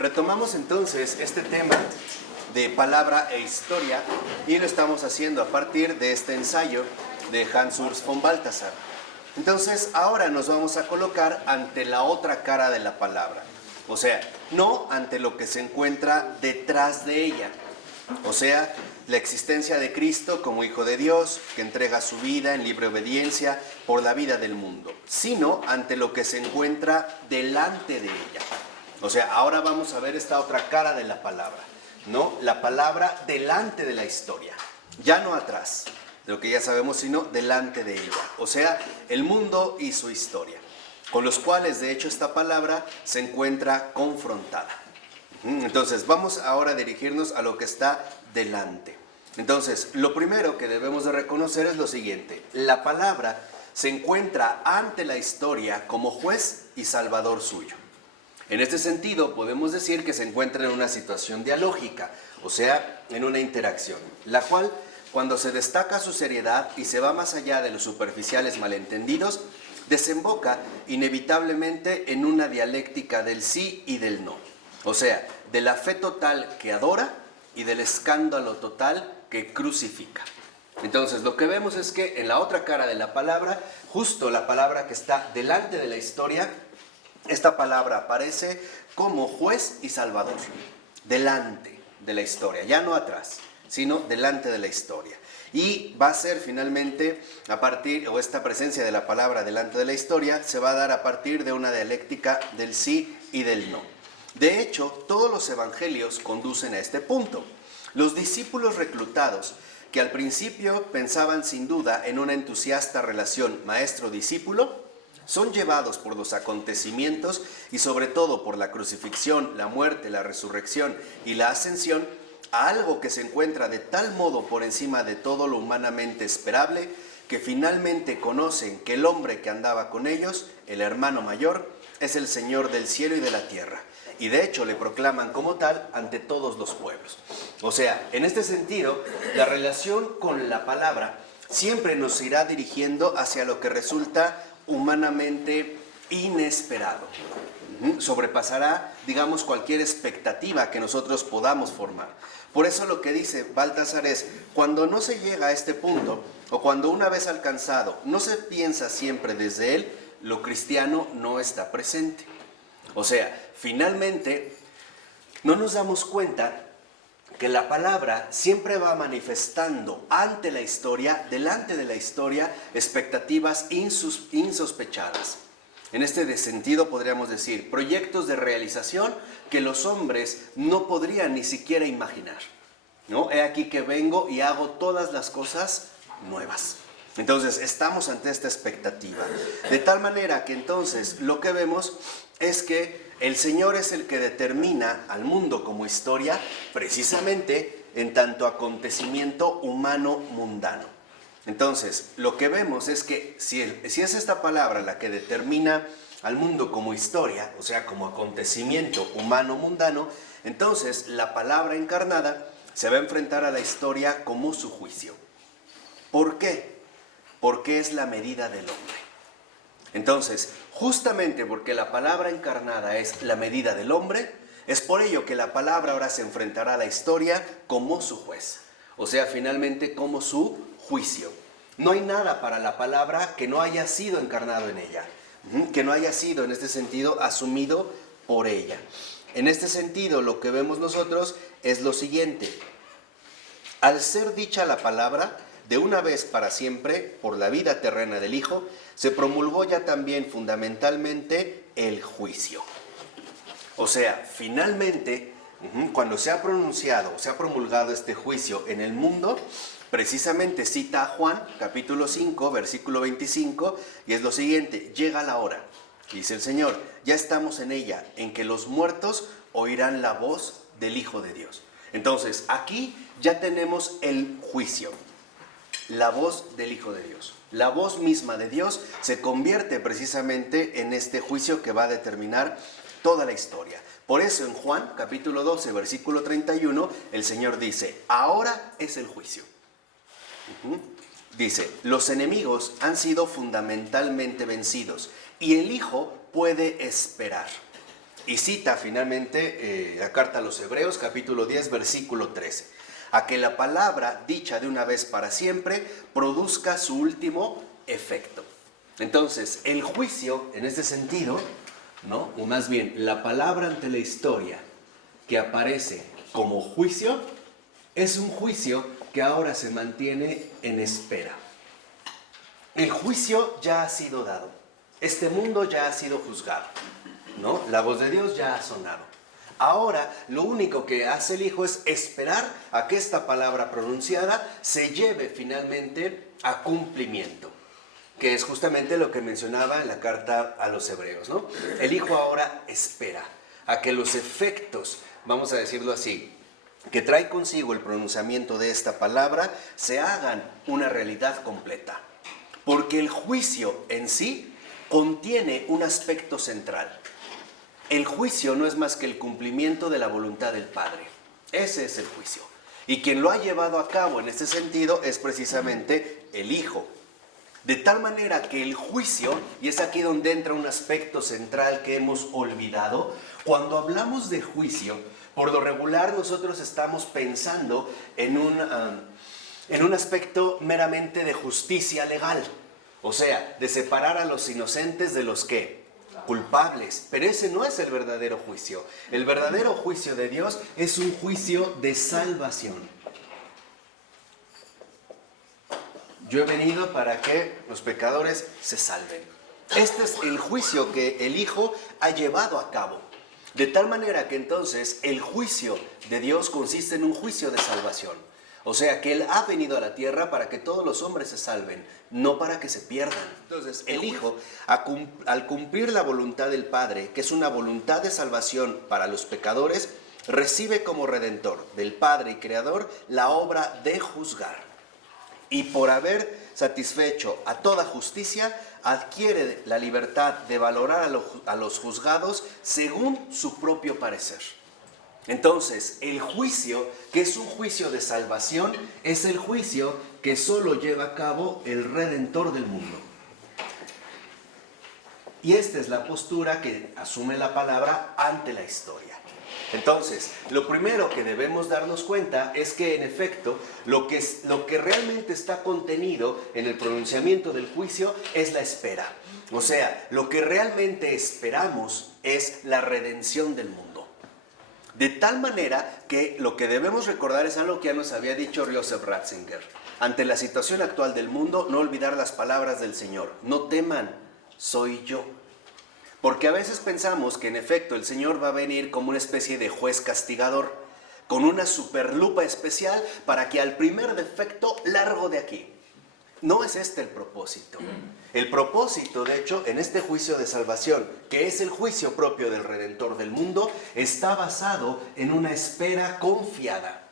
Retomamos entonces este tema de palabra e historia y lo estamos haciendo a partir de este ensayo de Hans Urs von Balthasar. Entonces ahora nos vamos a colocar ante la otra cara de la palabra, o sea, no ante lo que se encuentra detrás de ella, o sea, la existencia de Cristo como Hijo de Dios, que entrega su vida en libre obediencia por la vida del mundo, sino ante lo que se encuentra delante de ella. O sea, ahora vamos a ver esta otra cara de la palabra, ¿no? La palabra delante de la historia, ya no atrás, de lo que ya sabemos, sino delante de ella. O sea, el mundo y su historia, con los cuales de hecho esta palabra se encuentra confrontada. Entonces, vamos ahora a dirigirnos a lo que está delante. Entonces, lo primero que debemos de reconocer es lo siguiente: la palabra se encuentra ante la historia como juez y salvador suyo. En este sentido, podemos decir que se encuentra en una situación dialógica, o sea, en una interacción, la cual, cuando se destaca su seriedad y se va más allá de los superficiales malentendidos, desemboca inevitablemente en una dialéctica del sí y del no, o sea, de la fe total que adora y del escándalo total que crucifica. Entonces, lo que vemos es que en la otra cara de la palabra, justo la palabra que está delante de la historia, esta palabra aparece como juez y salvador, delante de la historia, ya no atrás, sino delante de la historia. Y va a ser finalmente a partir, o esta presencia de la palabra delante de la historia, se va a dar a partir de una dialéctica del sí y del no. De hecho, todos los evangelios conducen a este punto. Los discípulos reclutados, que al principio pensaban sin duda en una entusiasta relación maestro-discípulo, son llevados por los acontecimientos y sobre todo por la crucifixión, la muerte, la resurrección y la ascensión a algo que se encuentra de tal modo por encima de todo lo humanamente esperable que finalmente conocen que el hombre que andaba con ellos, el hermano mayor, es el Señor del cielo y de la tierra. Y de hecho le proclaman como tal ante todos los pueblos. O sea, en este sentido, la relación con la palabra siempre nos irá dirigiendo hacia lo que resulta humanamente inesperado. Sobrepasará, digamos, cualquier expectativa que nosotros podamos formar. Por eso lo que dice Balthasar es, cuando no se llega a este punto, o cuando una vez alcanzado no se piensa siempre desde él, lo cristiano no está presente. O sea, finalmente, no nos damos cuenta que la palabra siempre va manifestando ante la historia, delante de la historia, expectativas insospechadas. En este sentido podríamos decir, proyectos de realización que los hombres no podrían ni siquiera imaginar, ¿no? He aquí que vengo y hago todas las cosas nuevas. Entonces, estamos ante esta expectativa. De tal manera que entonces lo que vemos es que el Señor es el que determina al mundo como historia precisamente en tanto acontecimiento humano mundano. Entonces, lo que vemos es que si es esta palabra la que determina al mundo como historia, o sea, como acontecimiento humano mundano, entonces la palabra encarnada se va a enfrentar a la historia como su juicio. ¿Por qué? Porque es la medida del hombre. Entonces, justamente porque la palabra encarnada es la medida del hombre, es por ello que la palabra ahora se enfrentará a la historia como su juez, o sea, finalmente como su juicio. No hay nada para la palabra que no haya sido encarnado en ella, que no haya sido en este sentido asumido por ella. En este sentido, lo que vemos nosotros es lo siguiente: al ser dicha la palabra, de una vez para siempre, por la vida terrena del Hijo, se promulgó ya también fundamentalmente el juicio. O sea, finalmente, cuando se ha pronunciado, se ha promulgado este juicio en el mundo, precisamente cita a Juan, capítulo 5, versículo 25, y es lo siguiente: llega la hora, dice el Señor, ya estamos en ella, en que los muertos oirán la voz del Hijo de Dios. Entonces, aquí ya tenemos el juicio. La voz del Hijo de Dios, la voz misma de Dios se convierte precisamente en este juicio que va a determinar toda la historia. Por eso en Juan capítulo 12 versículo 31 el Señor dice, ahora es el juicio. Dice, los enemigos han sido fundamentalmente vencidos y el Hijo puede esperar. Y cita finalmente la carta a los Hebreos, capítulo 10, versículo 13. A que la palabra dicha de una vez para siempre produzca su último efecto. Entonces, el juicio, en este sentido, ¿no? O más bien, la palabra ante la historia que aparece como juicio, es un juicio que ahora se mantiene en espera. El juicio ya ha sido dado. Este mundo ya ha sido juzgado, ¿no? La voz de Dios ya ha sonado. Ahora, lo único que hace el Hijo es esperar a que esta palabra pronunciada se lleve finalmente a cumplimiento, que es justamente lo que mencionaba en la carta a los Hebreos, ¿no? El Hijo ahora espera a que los efectos, vamos a decirlo así, que trae consigo el pronunciamiento de esta palabra, se hagan una realidad completa. Porque el juicio en sí contiene un aspecto central. El juicio no es más que el cumplimiento de la voluntad del Padre. Ese es el juicio. Y quien lo ha llevado a cabo en este sentido es precisamente el Hijo. De tal manera que el juicio, y es aquí donde entra un aspecto central que hemos olvidado, cuando hablamos de juicio, por lo regular nosotros estamos pensando en un aspecto meramente de justicia legal, o sea, de separar a los inocentes de los que culpables, pero ese no es el verdadero juicio. El verdadero juicio de Dios es un juicio de salvación. Yo he venido para que los pecadores se salven. Este es el juicio que el Hijo ha llevado a cabo. De tal manera que entonces el juicio de Dios consiste en un juicio de salvación. O sea que Él ha venido a la tierra para que todos los hombres se salven, no para que se pierdan. Entonces el Hijo, al cumplir la voluntad del Padre, que es una voluntad de salvación para los pecadores, recibe como redentor del Padre y Creador la obra de juzgar. Y por haber satisfecho a toda justicia, adquiere la libertad de valorar a los juzgados según su propio parecer. Entonces, el juicio, que es un juicio de salvación, es el juicio que solo lleva a cabo el Redentor del mundo. Y esta es la postura que asume la palabra ante la historia. Entonces, lo primero que debemos darnos cuenta es que, en efecto, lo que realmente está contenido en el pronunciamiento del juicio es la espera. O sea, lo que realmente esperamos es la redención del mundo. De tal manera que lo que debemos recordar es algo que ya nos había dicho Joseph Ratzinger. Ante la situación actual del mundo, no olvidar las palabras del Señor. No teman, soy yo. Porque a veces pensamos que en efecto el Señor va a venir como una especie de juez castigador, con una superlupa especial para que al primer defecto largo de aquí. No es este el propósito. El propósito, de hecho, en este juicio de salvación, que es el juicio propio del Redentor del mundo, está basado en una espera confiada.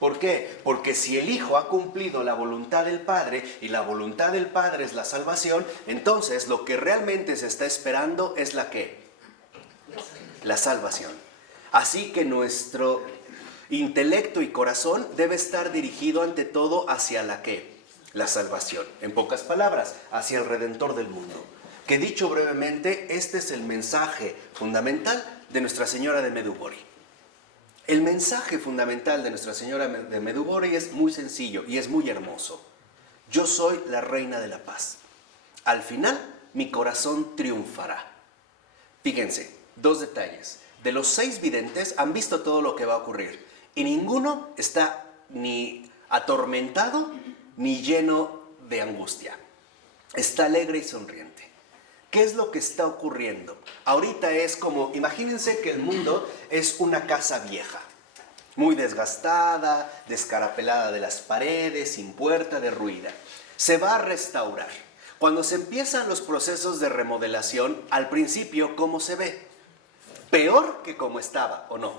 ¿Por qué? Porque si el Hijo ha cumplido la voluntad del Padre y la voluntad del Padre es la salvación, entonces lo que realmente se está esperando es la ¿qué? La salvación. Así que nuestro intelecto y corazón debe estar dirigido ante todo hacia la ¿qué? La salvación. En pocas palabras, hacia el Redentor del mundo. Que dicho brevemente, este es el mensaje fundamental de Nuestra Señora de Medjugorje. El mensaje fundamental de Nuestra Señora de Medjugorje es muy sencillo y es muy hermoso. Yo soy la Reina de la Paz. Al final, mi corazón triunfará. Fíjense, dos detalles. De los 6 videntes han visto todo lo que va a ocurrir y ninguno está ni atormentado ni lleno de angustia. Está alegre y sonriente. ¿Qué es lo que está ocurriendo? Ahorita es como, imagínense que el mundo es una casa vieja, muy desgastada, descarapelada de las paredes, sin puerta, derruida. Se va a restaurar. Cuando se empiezan los procesos de remodelación, al principio, ¿cómo se ve? Peor que como estaba, ¿o no?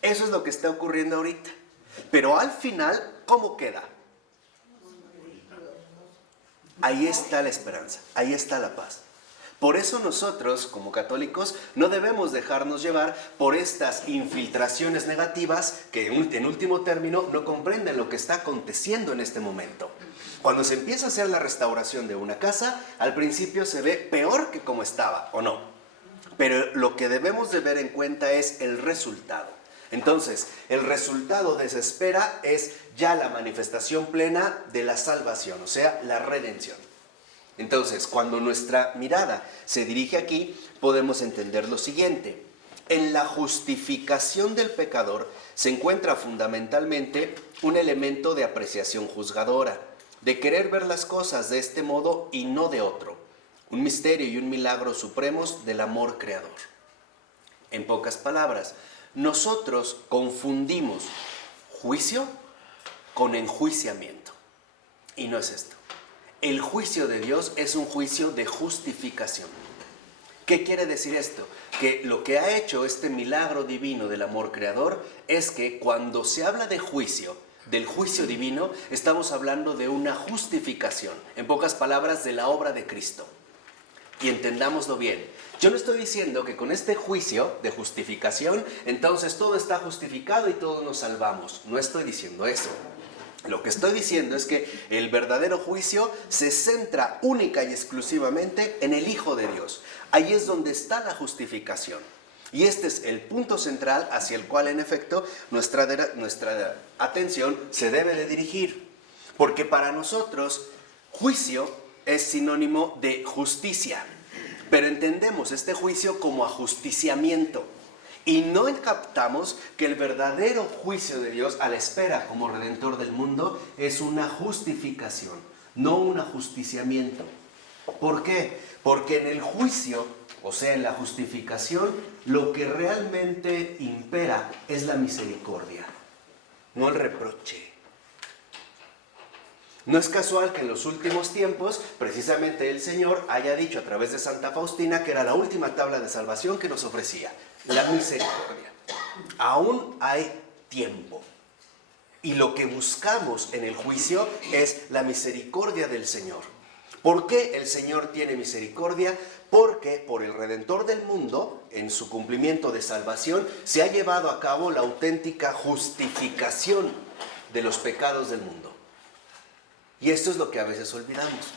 Eso es lo que está ocurriendo ahorita. Pero al final, ¿cómo queda? Ahí está la esperanza, ahí está la paz. Por eso nosotros, como católicos, no debemos dejarnos llevar por estas infiltraciones negativas que, en último término, no comprenden lo que está aconteciendo en este momento. Cuando se empieza a hacer la restauración de una casa, al principio se ve peor que como estaba, ¿o no? pero lo que debemos de ver en cuenta es el resultado. Entonces, el resultado de esa espera es ya la manifestación plena de la salvación, o sea, la redención. Entonces, cuando nuestra mirada se dirige aquí, podemos entender lo siguiente. En la justificación del pecador se encuentra fundamentalmente un elemento de apreciación juzgadora, de querer ver las cosas de este modo y no de otro. Un misterio y un milagro supremos del amor creador. En pocas palabras, nosotros confundimos juicio con enjuiciamiento. Y no es esto. El juicio de Dios es un juicio de justificación. ¿Qué quiere decir esto? Que lo que ha hecho este milagro divino del amor creador es que cuando se habla de juicio, del juicio divino, estamos hablando de una justificación. En pocas palabras, de la obra de Cristo. Y entendámoslo bien. Yo no estoy diciendo que con este juicio de justificación, entonces todo está justificado y todos nos salvamos. No estoy diciendo eso. Lo que estoy diciendo es que el verdadero juicio se centra única y exclusivamente en el Hijo de Dios. Ahí es donde está la justificación. Y este es el punto central hacia el cual, en efecto, nuestra atención se debe de dirigir. Porque para nosotros, juicio es sinónimo de justicia. Pero entendemos este juicio como ajusticiamiento. Y no captamos que el verdadero juicio de Dios a la espera como Redentor del mundo es una justificación, no un ajusticiamiento. ¿Por qué? Porque en el juicio, o sea, en la justificación, lo que realmente impera es la misericordia, no el reproche. No es casual que en los últimos tiempos, precisamente el Señor haya dicho a través de Santa Faustina que era la última tabla de salvación que nos ofrecía. La misericordia. Aún hay tiempo. Y lo que buscamos en el juicio es la misericordia del Señor. ¿Por qué el Señor tiene misericordia? Porque por el Redentor del mundo, en su cumplimiento de salvación, se ha llevado a cabo la auténtica justificación de los pecados del mundo. Y esto es lo que a veces olvidamos.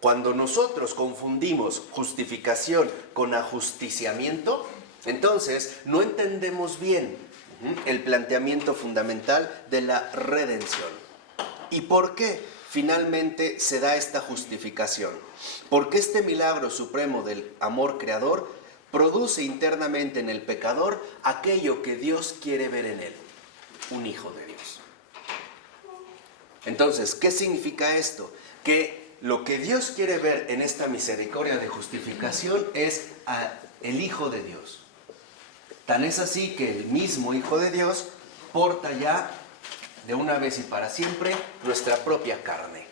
Cuando nosotros confundimos justificación con ajusticiamiento, entonces no entendemos bien el planteamiento fundamental de la redención. ¿Y por qué finalmente se da esta justificación? Porque este milagro supremo del amor creador produce internamente en el pecador aquello que Dios quiere ver en él, un hijo de Dios. Entonces, ¿qué significa esto? Que lo que Dios quiere ver en esta misericordia de justificación es el Hijo de Dios. Tan es así que el mismo Hijo de Dios porta ya de una vez y para siempre nuestra propia carne.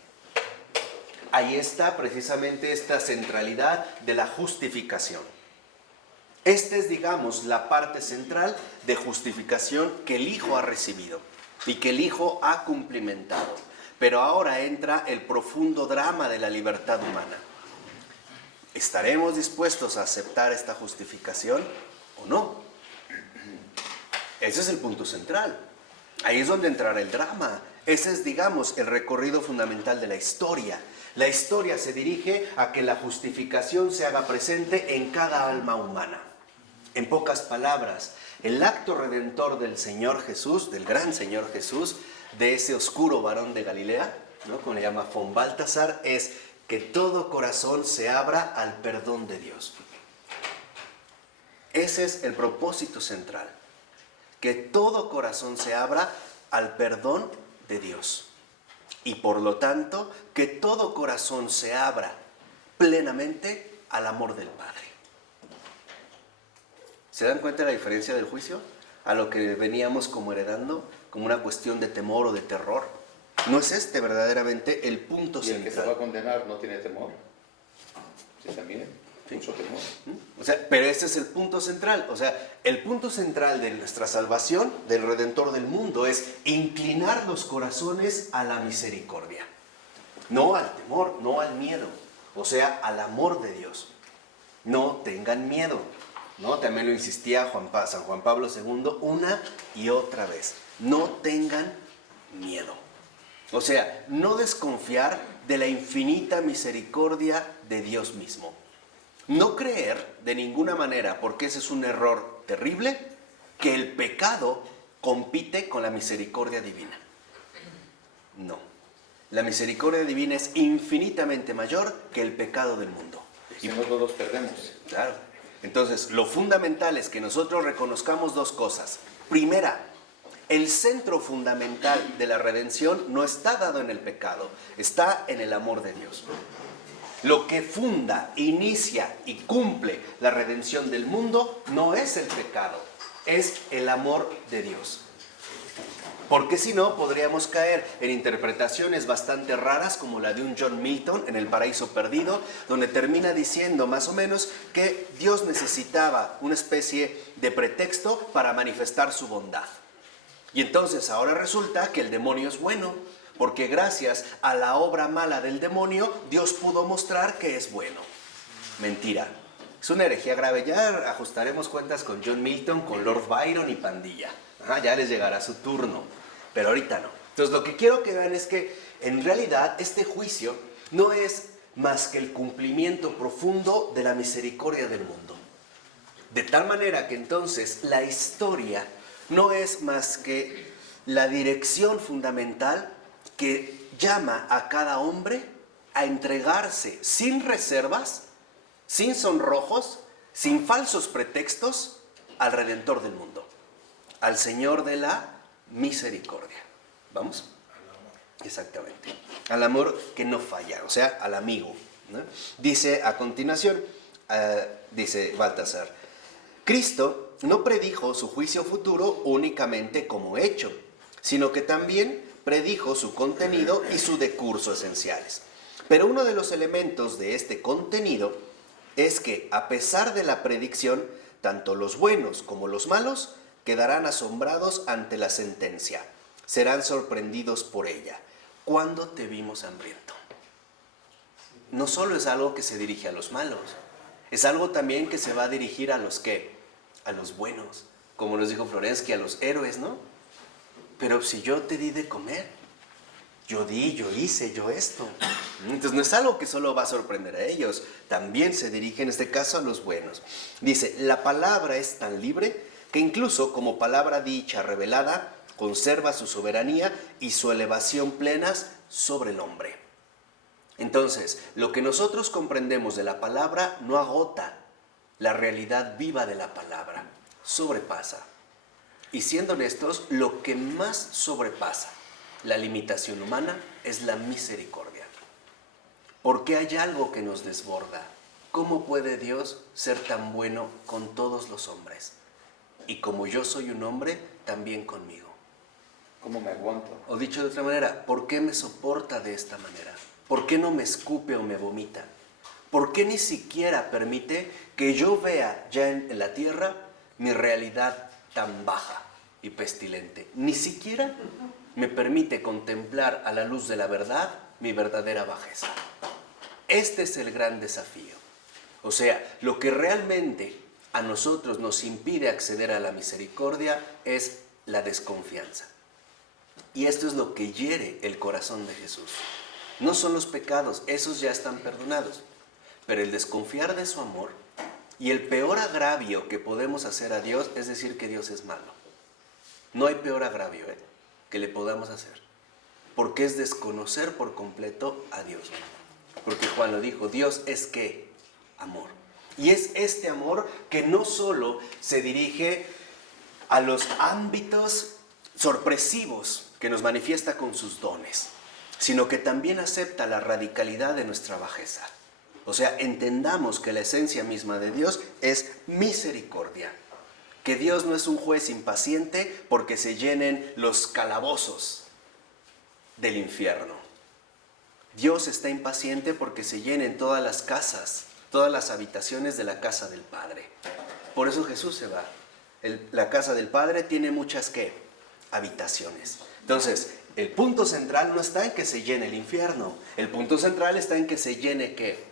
Ahí está precisamente esta centralidad de la justificación. Esta es, digamos, la parte central de justificación que el Hijo ha recibido y que el Hijo ha cumplimentado. Pero ahora entra el profundo drama de la libertad humana. ¿Estaremos dispuestos a aceptar esta justificación o no? Ese es el punto central. Ahí es donde entrará el drama. Ese es, digamos, el recorrido fundamental de la historia. La historia se dirige a que la justificación se haga presente en cada alma humana. En pocas palabras, el acto redentor del Señor Jesús, del gran Señor Jesús, de ese oscuro varón de Galilea, ¿no?, como le llama von Baltasar, es que todo corazón se abra al perdón de Dios. Ese es el propósito central, que todo corazón se abra al perdón de Dios. Y por lo tanto, que todo corazón se abra plenamente al amor del Padre. ¿Se dan cuenta de la diferencia del juicio? A lo que veníamos como heredando, como una cuestión de temor o de terror. No es este verdaderamente el punto central. ¿Y el que se va a condenar no tiene temor? Sí, también. Sí. Mucho temor. O sea, pero este es el punto central. O sea, el punto central de nuestra salvación, del Redentor del mundo, es inclinar los corazones a la misericordia. No al temor, no al miedo. O sea, al amor de Dios. No tengan miedo. ¿No? También lo insistía San Juan Pablo II una y otra vez. No tengan miedo. O sea, no desconfiar de la infinita misericordia de Dios mismo. No creer de ninguna manera, porque ese es un error terrible, que el pecado compite con la misericordia divina. No. La misericordia divina es infinitamente mayor que el pecado del mundo. Si no, todos perdemos. Claro. Entonces, lo fundamental es que nosotros reconozcamos dos cosas. Primera, el centro fundamental de la redención no está dado en el pecado, está en el amor de Dios. Lo que funda, inicia y cumple la redención del mundo no es el pecado, es el amor de Dios. Porque si no, podríamos caer en interpretaciones bastante raras como la de un John Milton en El Paraíso Perdido, donde termina diciendo más o menos que Dios necesitaba una especie de pretexto para manifestar su bondad. Y entonces ahora resulta que el demonio es bueno, porque gracias a la obra mala del demonio, Dios pudo mostrar que es bueno. Mentira. Es una herejía grave. Ya ajustaremos cuentas con John Milton, con Lord Byron y pandilla. Ya les llegará su turno, pero ahorita no. Entonces lo que quiero que vean es que en realidad este juicio no es más que el cumplimiento profundo de la misericordia del mundo. De tal manera que entonces la historia no es más que la dirección fundamental que llama a cada hombre a entregarse sin reservas, sin sonrojos, sin falsos pretextos al Redentor del mundo, al Señor de la misericordia. ¿Vamos? Exactamente. Al amor que no falla, o sea, al amigo, ¿no? Dice a continuación, dice Baltasar, Cristo no predijo su juicio futuro únicamente como hecho, sino que también predijo su contenido y su decurso esenciales. Pero uno de los elementos de este contenido es que, a pesar de la predicción, tanto los buenos como los malos quedarán asombrados ante la sentencia. Serán sorprendidos por ella. ¿Cuándo te vimos hambriento? No solo es algo que se dirige a los malos, es algo también que se va a dirigir a los ¿qué? A los buenos. Como nos dijo Florensky, a los héroes, ¿no? Pero si yo te di de comer, yo di, yo hice, yo esto. Entonces no es algo que solo va a sorprender a ellos, también se dirige en este caso a los buenos. Dice, la palabra es tan libre que incluso como palabra dicha, revelada, conserva su soberanía y su elevación plenas sobre el hombre. Entonces, lo que nosotros comprendemos de la palabra no agota la realidad viva de la palabra, sobrepasa. Y siendo honestos, lo que más sobrepasa la limitación humana es la misericordia. Porque hay algo que nos desborda. ¿Cómo puede Dios ser tan bueno con todos los hombres? Y como yo soy un hombre, también conmigo. ¿Cómo me aguanto? O dicho de otra manera, ¿por qué me soporta de esta manera? ¿Por qué no me escupe o me vomita? ¿Por qué ni siquiera permite que yo vea ya en la tierra mi realidad tan baja y pestilente? Ni siquiera me permite contemplar a la luz de la verdad mi verdadera bajeza. Este es el gran desafío. O sea, lo que realmente a nosotros nos impide acceder a la misericordia es la desconfianza. Y esto es lo que hiere el corazón de Jesús. No son los pecados, esos ya están perdonados. Pero el desconfiar de su amor y el peor agravio que podemos hacer a Dios es decir que Dios es malo. No hay peor agravio que le podamos hacer. Porque es desconocer por completo a Dios. Porque Juan lo dijo, Dios es ¿qué? Amor. Y es este amor que no solo se dirige a los ámbitos sorpresivos que nos manifiesta con sus dones, sino que también acepta la radicalidad de nuestra bajeza. O sea, entendamos que la esencia misma de Dios es misericordia. Que Dios no es un juez impaciente porque se llenen los calabozos del infierno. Dios está impaciente porque se llenen todas las casas, todas las habitaciones de la casa del Padre. Por eso Jesús se va. La casa del Padre tiene muchas ¿qué? Habitaciones. Entonces, el punto central no está en que se llene el infierno. El punto central está en que se llene ¿qué?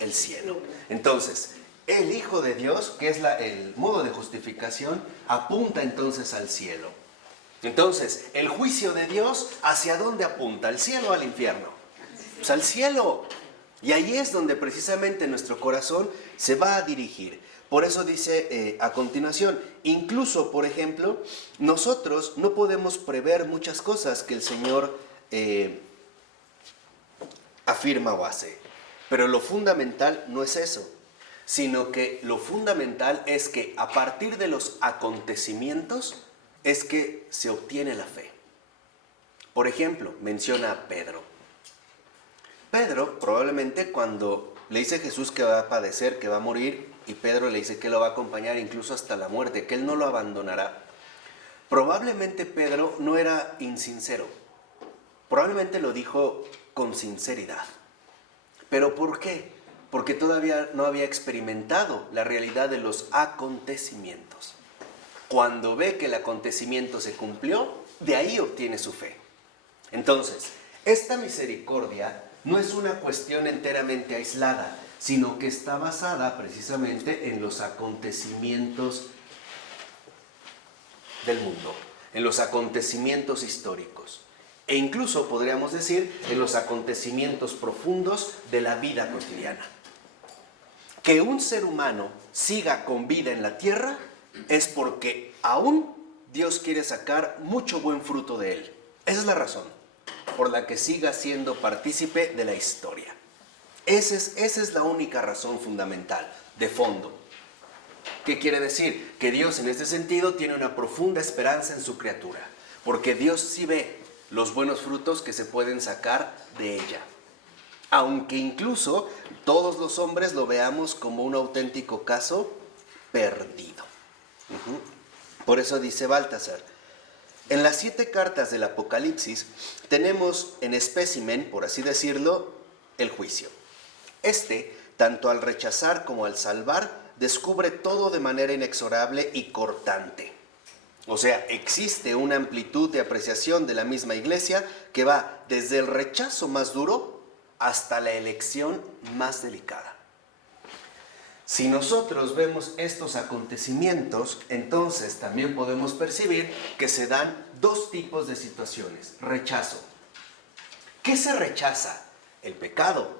El cielo. Entonces, el Hijo de Dios, que es el modo de justificación, apunta entonces al cielo. Entonces, el juicio de Dios, ¿hacia dónde apunta? ¿Al cielo o al infierno? Pues al cielo. Y ahí es donde precisamente nuestro corazón se va a dirigir. Por eso dice a continuación, incluso, por ejemplo, nosotros no podemos prever muchas cosas que el Señor afirma o hace. Pero lo fundamental no es eso, sino que lo fundamental es que a partir de los acontecimientos es que se obtiene la fe. Por ejemplo, menciona a Pedro. Pedro probablemente cuando le dice Jesús que va a padecer, que va a morir, y Pedro le dice que lo va a acompañar incluso hasta la muerte, que él no lo abandonará. Probablemente Pedro no era insincero, probablemente lo dijo con sinceridad. ¿Pero por qué? Porque todavía no había experimentado la realidad de los acontecimientos. Cuando ve que el acontecimiento se cumplió, de ahí obtiene su fe. Entonces, esta misericordia no es una cuestión enteramente aislada, sino que está basada precisamente en los acontecimientos del mundo, en los acontecimientos históricos. E incluso podríamos decir en los acontecimientos profundos de la vida cotidiana. Que un ser humano siga con vida en la tierra es porque aún Dios quiere sacar mucho buen fruto de él. Esa es la razón por la que siga siendo partícipe de la historia. Esa es la única razón fundamental, de fondo. ¿Qué quiere decir? Que Dios en este sentido tiene una profunda esperanza en su criatura, porque Dios sí ve los buenos frutos que se pueden sacar de ella. Aunque incluso todos los hombres lo veamos como un auténtico caso perdido. Por eso dice Baltasar, en las 7 cartas del Apocalipsis tenemos en espécimen, por así decirlo, el juicio. Tanto al rechazar como al salvar, descubre todo de manera inexorable y cortante. O sea, existe una amplitud de apreciación de la misma iglesia que va desde el rechazo más duro hasta la elección más delicada. Si nosotros vemos estos acontecimientos, entonces también podemos percibir que se dan 2 tipos de situaciones. Rechazo. ¿Qué se rechaza? El pecado,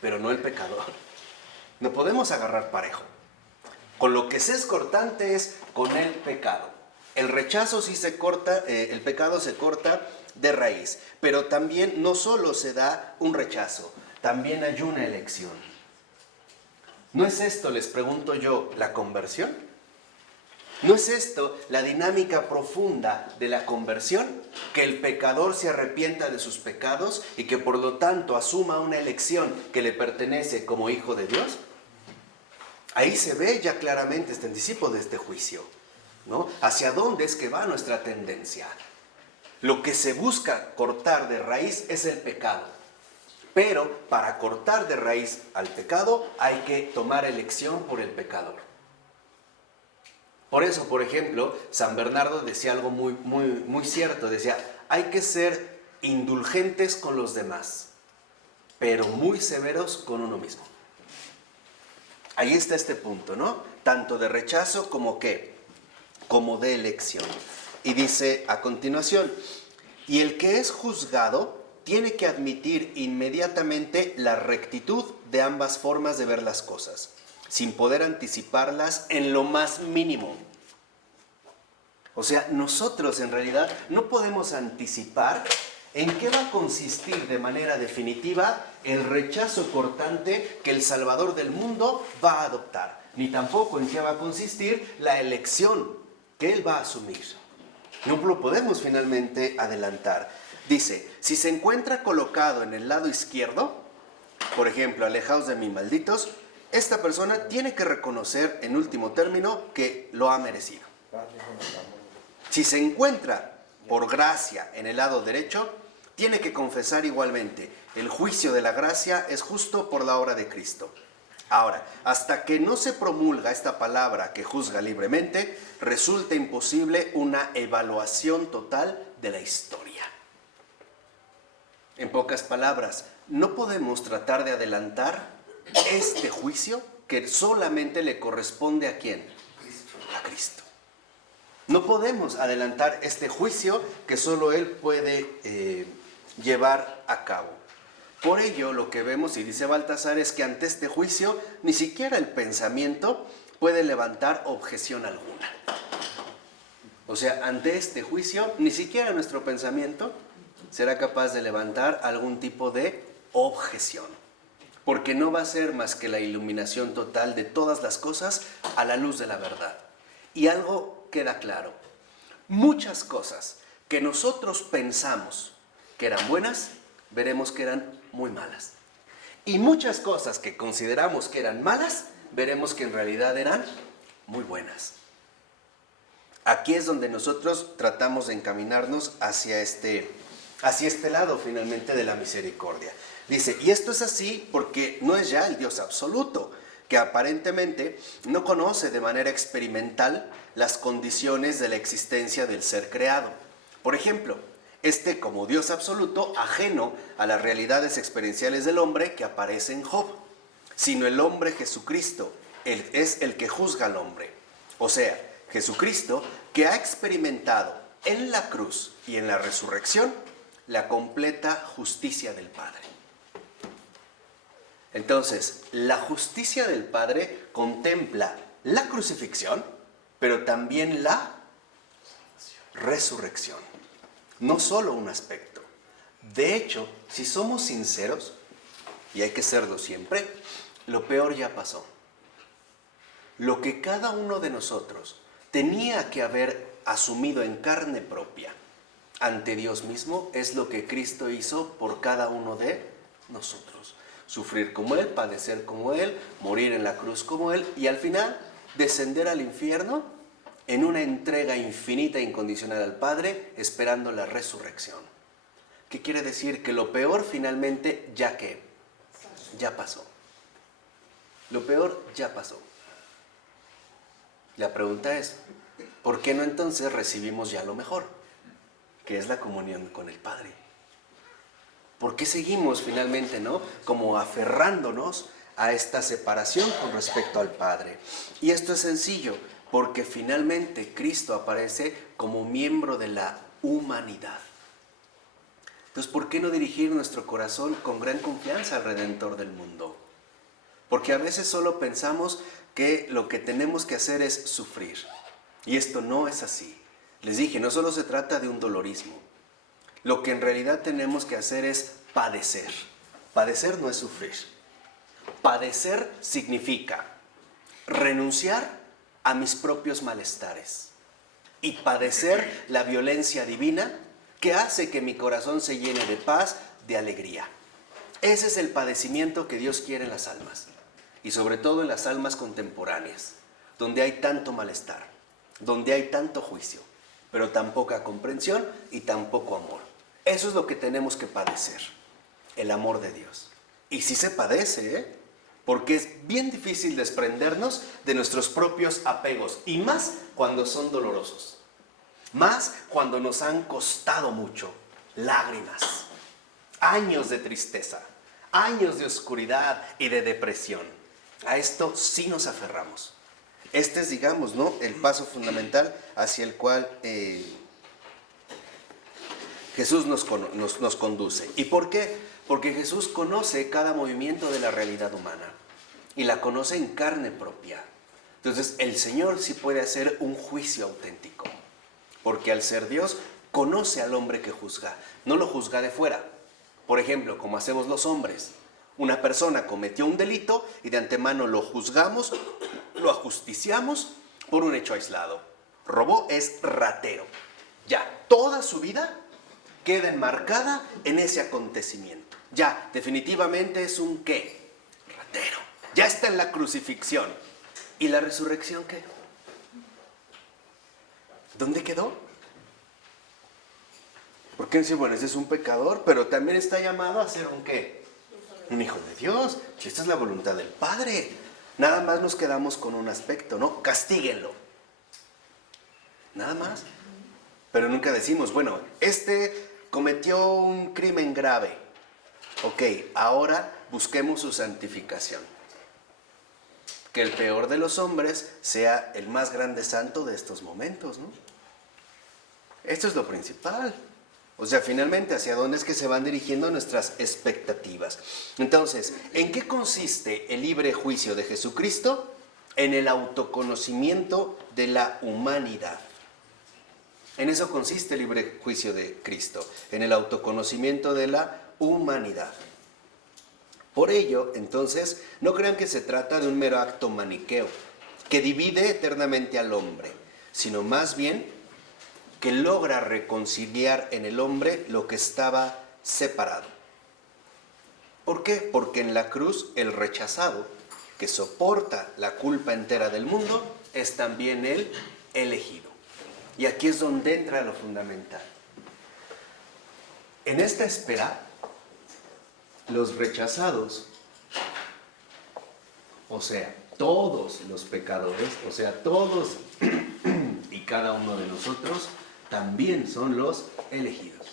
pero no el pecador. No podemos agarrar parejo. Con lo que se es cortante es con el pecado. El rechazo sí se corta, el pecado se corta de raíz. Pero también no solo se da un rechazo, también hay una elección. ¿No es esto, les pregunto yo, la conversión? ¿No es esto la dinámica profunda de la conversión? Que el pecador se arrepienta de sus pecados y que por lo tanto asuma una elección que le pertenece como hijo de Dios. Ahí se ve ya claramente este anticipo de este juicio, ¿no? ¿Hacia dónde es que va nuestra tendencia? Lo que se busca cortar de raíz es el pecado. Pero para cortar de raíz al pecado hay que tomar elección por el pecador. Por eso, por ejemplo, San Bernardo decía algo muy cierto. Decía, hay que ser indulgentes con los demás, pero muy severos con uno mismo. Ahí está este punto, ¿no? Tanto de rechazo como ¿qué? Como de elección. Y dice a continuación, y el que es juzgado tiene que admitir inmediatamente la rectitud de ambas formas de ver las cosas, sin poder anticiparlas en lo más mínimo. O sea, nosotros en realidad no podemos anticipar en qué va a consistir de manera definitiva el rechazo cortante que el Salvador del mundo va a adoptar, ni tampoco en qué va a consistir la elección que Él va a asumir. No lo podemos finalmente adelantar. Dice, si se encuentra colocado en el lado izquierdo, por ejemplo, alejaos de mí, malditos, esta persona tiene que reconocer en último término que lo ha merecido. Si se encuentra por gracia en el lado derecho, tiene que confesar igualmente, el juicio de la gracia es justo por la obra de Cristo. Ahora, hasta que no se promulga esta palabra que juzga libremente, resulta imposible una evaluación total de la historia. En pocas palabras, no podemos tratar de adelantar este juicio que solamente le corresponde ¿a quién? A Cristo. No podemos adelantar este juicio que solo Él puede llevar a cabo. Por ello, lo que vemos, y dice Baltasar, es que ante este juicio ni siquiera el pensamiento puede levantar objeción alguna. O sea, ante este juicio, ni siquiera nuestro pensamiento será capaz de levantar algún tipo de objeción. Porque no va a ser más que la iluminación total de todas las cosas a la luz de la verdad. Y algo queda claro. Muchas cosas que nosotros pensamos que eran buenas, veremos que eran muy malas. Y muchas cosas que consideramos que eran malas, veremos que en realidad eran muy buenas. Aquí es donde nosotros tratamos de encaminarnos hacia este lado finalmente de la misericordia. Dice, y esto es así porque no es ya el Dios absoluto, que aparentemente no conoce de manera experimental las condiciones de la existencia del ser creado. Por ejemplo, como Dios absoluto, ajeno a las realidades experienciales del hombre que aparece en Job, sino el hombre Jesucristo, Él es el que juzga al hombre. O sea, Jesucristo, que ha experimentado en la cruz y en la resurrección la completa justicia del Padre. Entonces, la justicia del Padre contempla la crucifixión, pero también la resurrección. No solo un aspecto. De hecho, si somos sinceros, y hay que serlo siempre, lo peor ya pasó. Lo que cada uno de nosotros tenía que haber asumido en carne propia ante Dios mismo es lo que Cristo hizo por cada uno de nosotros. Sufrir como Él, padecer como Él, morir en la cruz como Él y al final descender al infierno en una entrega infinita e incondicional al Padre esperando la resurrección. ¿Qué quiere decir? Que lo peor finalmente ya pasó. Lo peor ya pasó. La pregunta es, ¿por qué no entonces recibimos ya lo mejor? Que es la comunión con el Padre. ¿Por qué seguimos finalmente, como aferrándonos a esta separación con respecto al Padre? Y esto es sencillo, porque finalmente Cristo aparece como miembro de la humanidad. Entonces, ¿por qué no dirigir nuestro corazón con gran confianza al Redentor del mundo? Porque a veces solo pensamos que lo que tenemos que hacer es sufrir. Y esto no es así. Les dije, no solo se trata de un dolorismo. Lo que en realidad tenemos que hacer es padecer. Padecer no es sufrir. Padecer significa renunciar a mis propios malestares y padecer la violencia divina que hace que mi corazón se llene de paz, de alegría. Ese es el padecimiento que Dios quiere en las almas y sobre todo en las almas contemporáneas, donde hay tanto malestar, donde hay tanto juicio, pero tan poca comprensión y tan poco amor. Eso es lo que tenemos que padecer, el amor de Dios. Y sí se padece, porque es bien difícil desprendernos de nuestros propios apegos, y más cuando son dolorosos, más cuando nos han costado mucho, lágrimas, años de tristeza, años de oscuridad y de depresión. A esto sí nos aferramos. Este es, digamos, el paso fundamental hacia el cual Jesús nos conduce. ¿Y por qué? Porque Jesús conoce cada movimiento de la realidad humana y la conoce en carne propia. Entonces, el Señor sí puede hacer un juicio auténtico, porque al ser Dios, conoce al hombre que juzga, no lo juzga de fuera. Por ejemplo, como hacemos los hombres. Una persona cometió un delito y de antemano lo juzgamos, lo ajusticiamos por un hecho aislado. Robó, es ratero. Ya, toda su vida queda enmarcada en ese acontecimiento. Ya, definitivamente es un ¿qué? Ratero. Ya está en la crucifixión. ¿Y la resurrección qué? ¿Dónde quedó? Porque dice, bueno, ese es un pecador, pero también está llamado a ser un ¿qué? Un hijo de Dios. Si esta es la voluntad del Padre. Nada más nos quedamos con un aspecto, ¿no? Castíguenlo. Nada más. Pero nunca decimos, bueno, cometió un crimen grave. Ok, ahora busquemos su santificación. Que el peor de los hombres sea el más grande santo de estos momentos, ¿no? Esto es lo principal. O sea, finalmente, ¿hacia dónde es que se van dirigiendo nuestras expectativas? Entonces, ¿en qué consiste el libre juicio de Jesucristo? En el autoconocimiento de la humanidad. En eso consiste el libre juicio de Cristo, en el autoconocimiento de la humanidad. Por ello, entonces, no crean que se trata de un mero acto maniqueo, que divide eternamente al hombre, sino más bien que logra reconciliar en el hombre lo que estaba separado. ¿Por qué? Porque en la cruz el rechazado, que soporta la culpa entera del mundo, es también el elegido. Y aquí es donde entra lo fundamental. En esta espera, los rechazados, o sea, todos los pecadores, o sea, todos y cada uno de nosotros, también son los elegidos.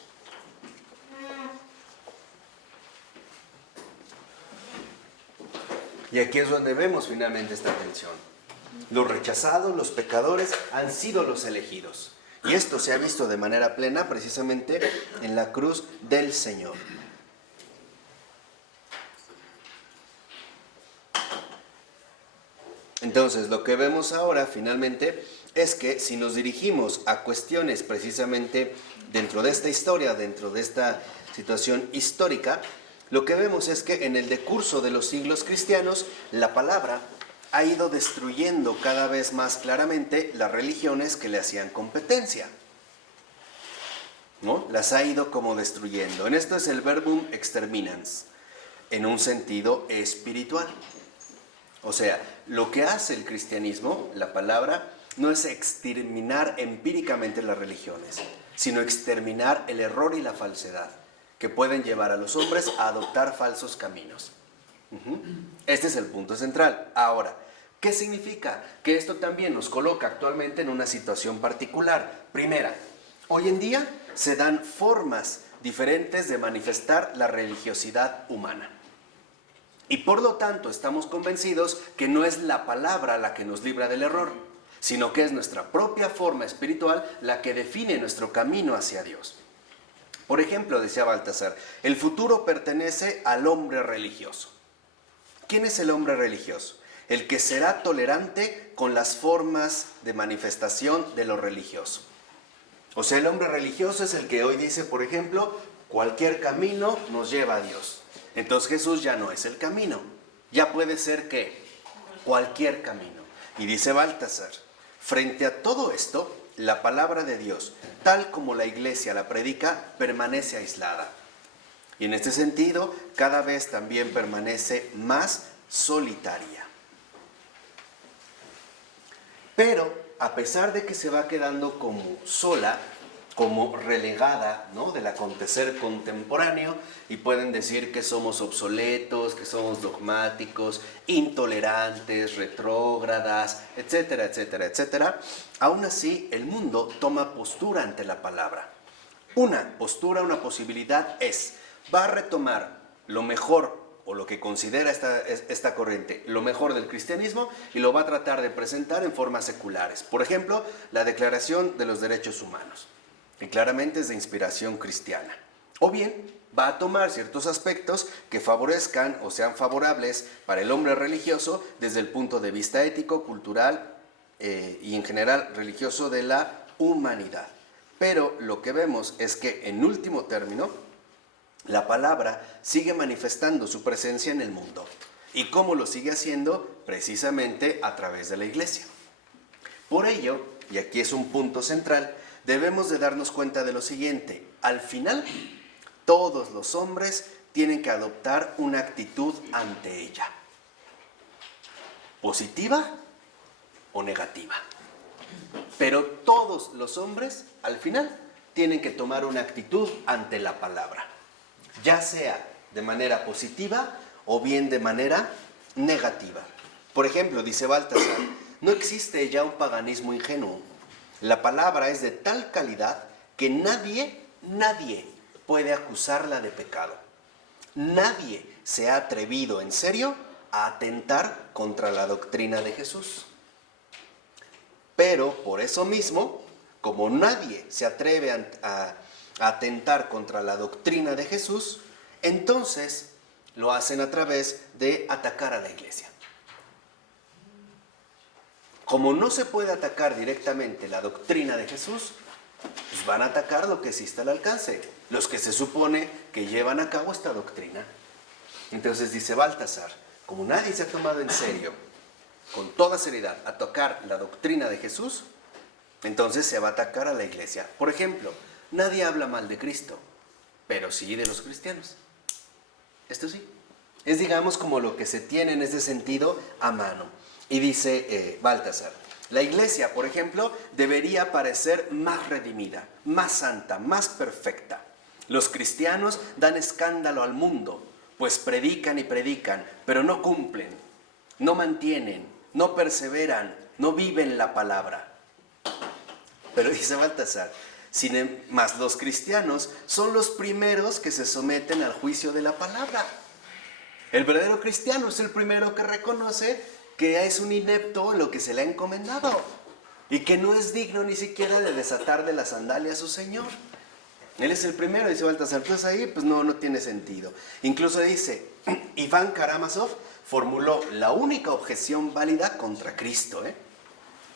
Y aquí es donde vemos finalmente esta tensión. Los rechazados, los pecadores, han sido los elegidos. Y esto se ha visto de manera plena precisamente en la cruz del Señor. Entonces, lo que vemos ahora finalmente es que si nos dirigimos a cuestiones precisamente dentro de esta historia, dentro de esta situación histórica, lo que vemos es que en el decurso de los siglos cristianos, la palabra ha ido destruyendo cada vez más claramente las religiones que le hacían competencia, ¿no? Las ha ido como destruyendo. En esto es el verbum exterminans, en un sentido espiritual. O sea, lo que hace el cristianismo, la palabra, no es exterminar empíricamente las religiones, sino exterminar el error y la falsedad que pueden llevar a los hombres a adoptar falsos caminos. Este es el punto central. Ahora, ¿qué significa? Que esto también nos coloca actualmente en una situación particular. Primera, hoy en día se dan formas diferentes de manifestar la religiosidad humana. Y por lo tanto estamos convencidos que no es la palabra la que nos libra del error, sino que es nuestra propia forma espiritual la que define nuestro camino hacia Dios. Por ejemplo, decía Baltasar, el futuro pertenece al hombre religioso. ¿Quién es el hombre religioso? El que será tolerante con las formas de manifestación de lo religioso. O sea, el hombre religioso es el que hoy dice, por ejemplo, cualquier camino nos lleva a Dios. Entonces Jesús ya no es el camino. Ya puede ser que cualquier camino. Y dice Baltasar, frente a todo esto, la palabra de Dios, tal como la iglesia la predica, permanece aislada. Y en este sentido, cada vez también permanece más solitaria. Pero, a pesar de que se va quedando como sola, como relegada, ¿no?, del acontecer contemporáneo, y pueden decir que somos obsoletos, que somos dogmáticos, intolerantes, retrógradas, etcétera, etcétera, etcétera, aún así el mundo toma postura ante la palabra. Una postura, una posibilidad es, va a retomar lo mejor o lo que considera esta corriente, lo mejor del cristianismo, y lo va a tratar de presentar en formas seculares. Por ejemplo, la Declaración de los Derechos Humanos, que claramente es de inspiración cristiana. O bien, va a tomar ciertos aspectos que favorezcan o sean favorables para el hombre religioso desde el punto de vista ético, cultural y en general religioso de la humanidad. Pero lo que vemos es que en último término, la palabra sigue manifestando su presencia en el mundo. ¿Y cómo lo sigue haciendo? Precisamente a través de la iglesia. Por ello, y aquí es un punto central, debemos de darnos cuenta de lo siguiente. Al final, todos los hombres tienen que adoptar una actitud ante ella. ¿Positiva o negativa? Pero todos los hombres, al final, tienen que tomar una actitud ante la palabra. Ya sea de manera positiva o bien de manera negativa. Por ejemplo, dice Baltasar, no existe ya un paganismo ingenuo. La palabra es de tal calidad que nadie puede acusarla de pecado. Nadie se ha atrevido en serio a atentar contra la doctrina de Jesús. Pero por eso mismo, como nadie se atreve a atentar contra la doctrina de Jesús, entonces lo hacen a través de atacar a la iglesia. Como no se puede atacar directamente la doctrina de Jesús, pues van a atacar lo que sí está al alcance, los que se supone que llevan a cabo esta doctrina. Entonces dice Baltasar, como nadie se ha tomado en serio, con toda seriedad, a tocar la doctrina de Jesús, entonces se va a atacar a la iglesia. Por ejemplo, nadie habla mal de Cristo, pero sí de los cristianos. Esto sí. Es, digamos, como lo que se tiene en ese sentido a mano. Y dice Baltasar, la iglesia, por ejemplo, debería parecer más redimida, más santa, más perfecta. Los cristianos dan escándalo al mundo, pues predican y predican, pero no cumplen, no mantienen, no perseveran, no viven la palabra. Pero dice Baltasar, más los cristianos son los primeros que se someten al juicio de la palabra. El verdadero cristiano es el primero que reconoce que es un inepto en lo que se le ha encomendado y que no es digno ni siquiera de desatar de la sandalia a su Señor. Él es el primero, dice Baltasar. Entonces ahí pues no tiene sentido. Incluso dice, Iván Karamazov formuló la única objeción válida contra Cristo,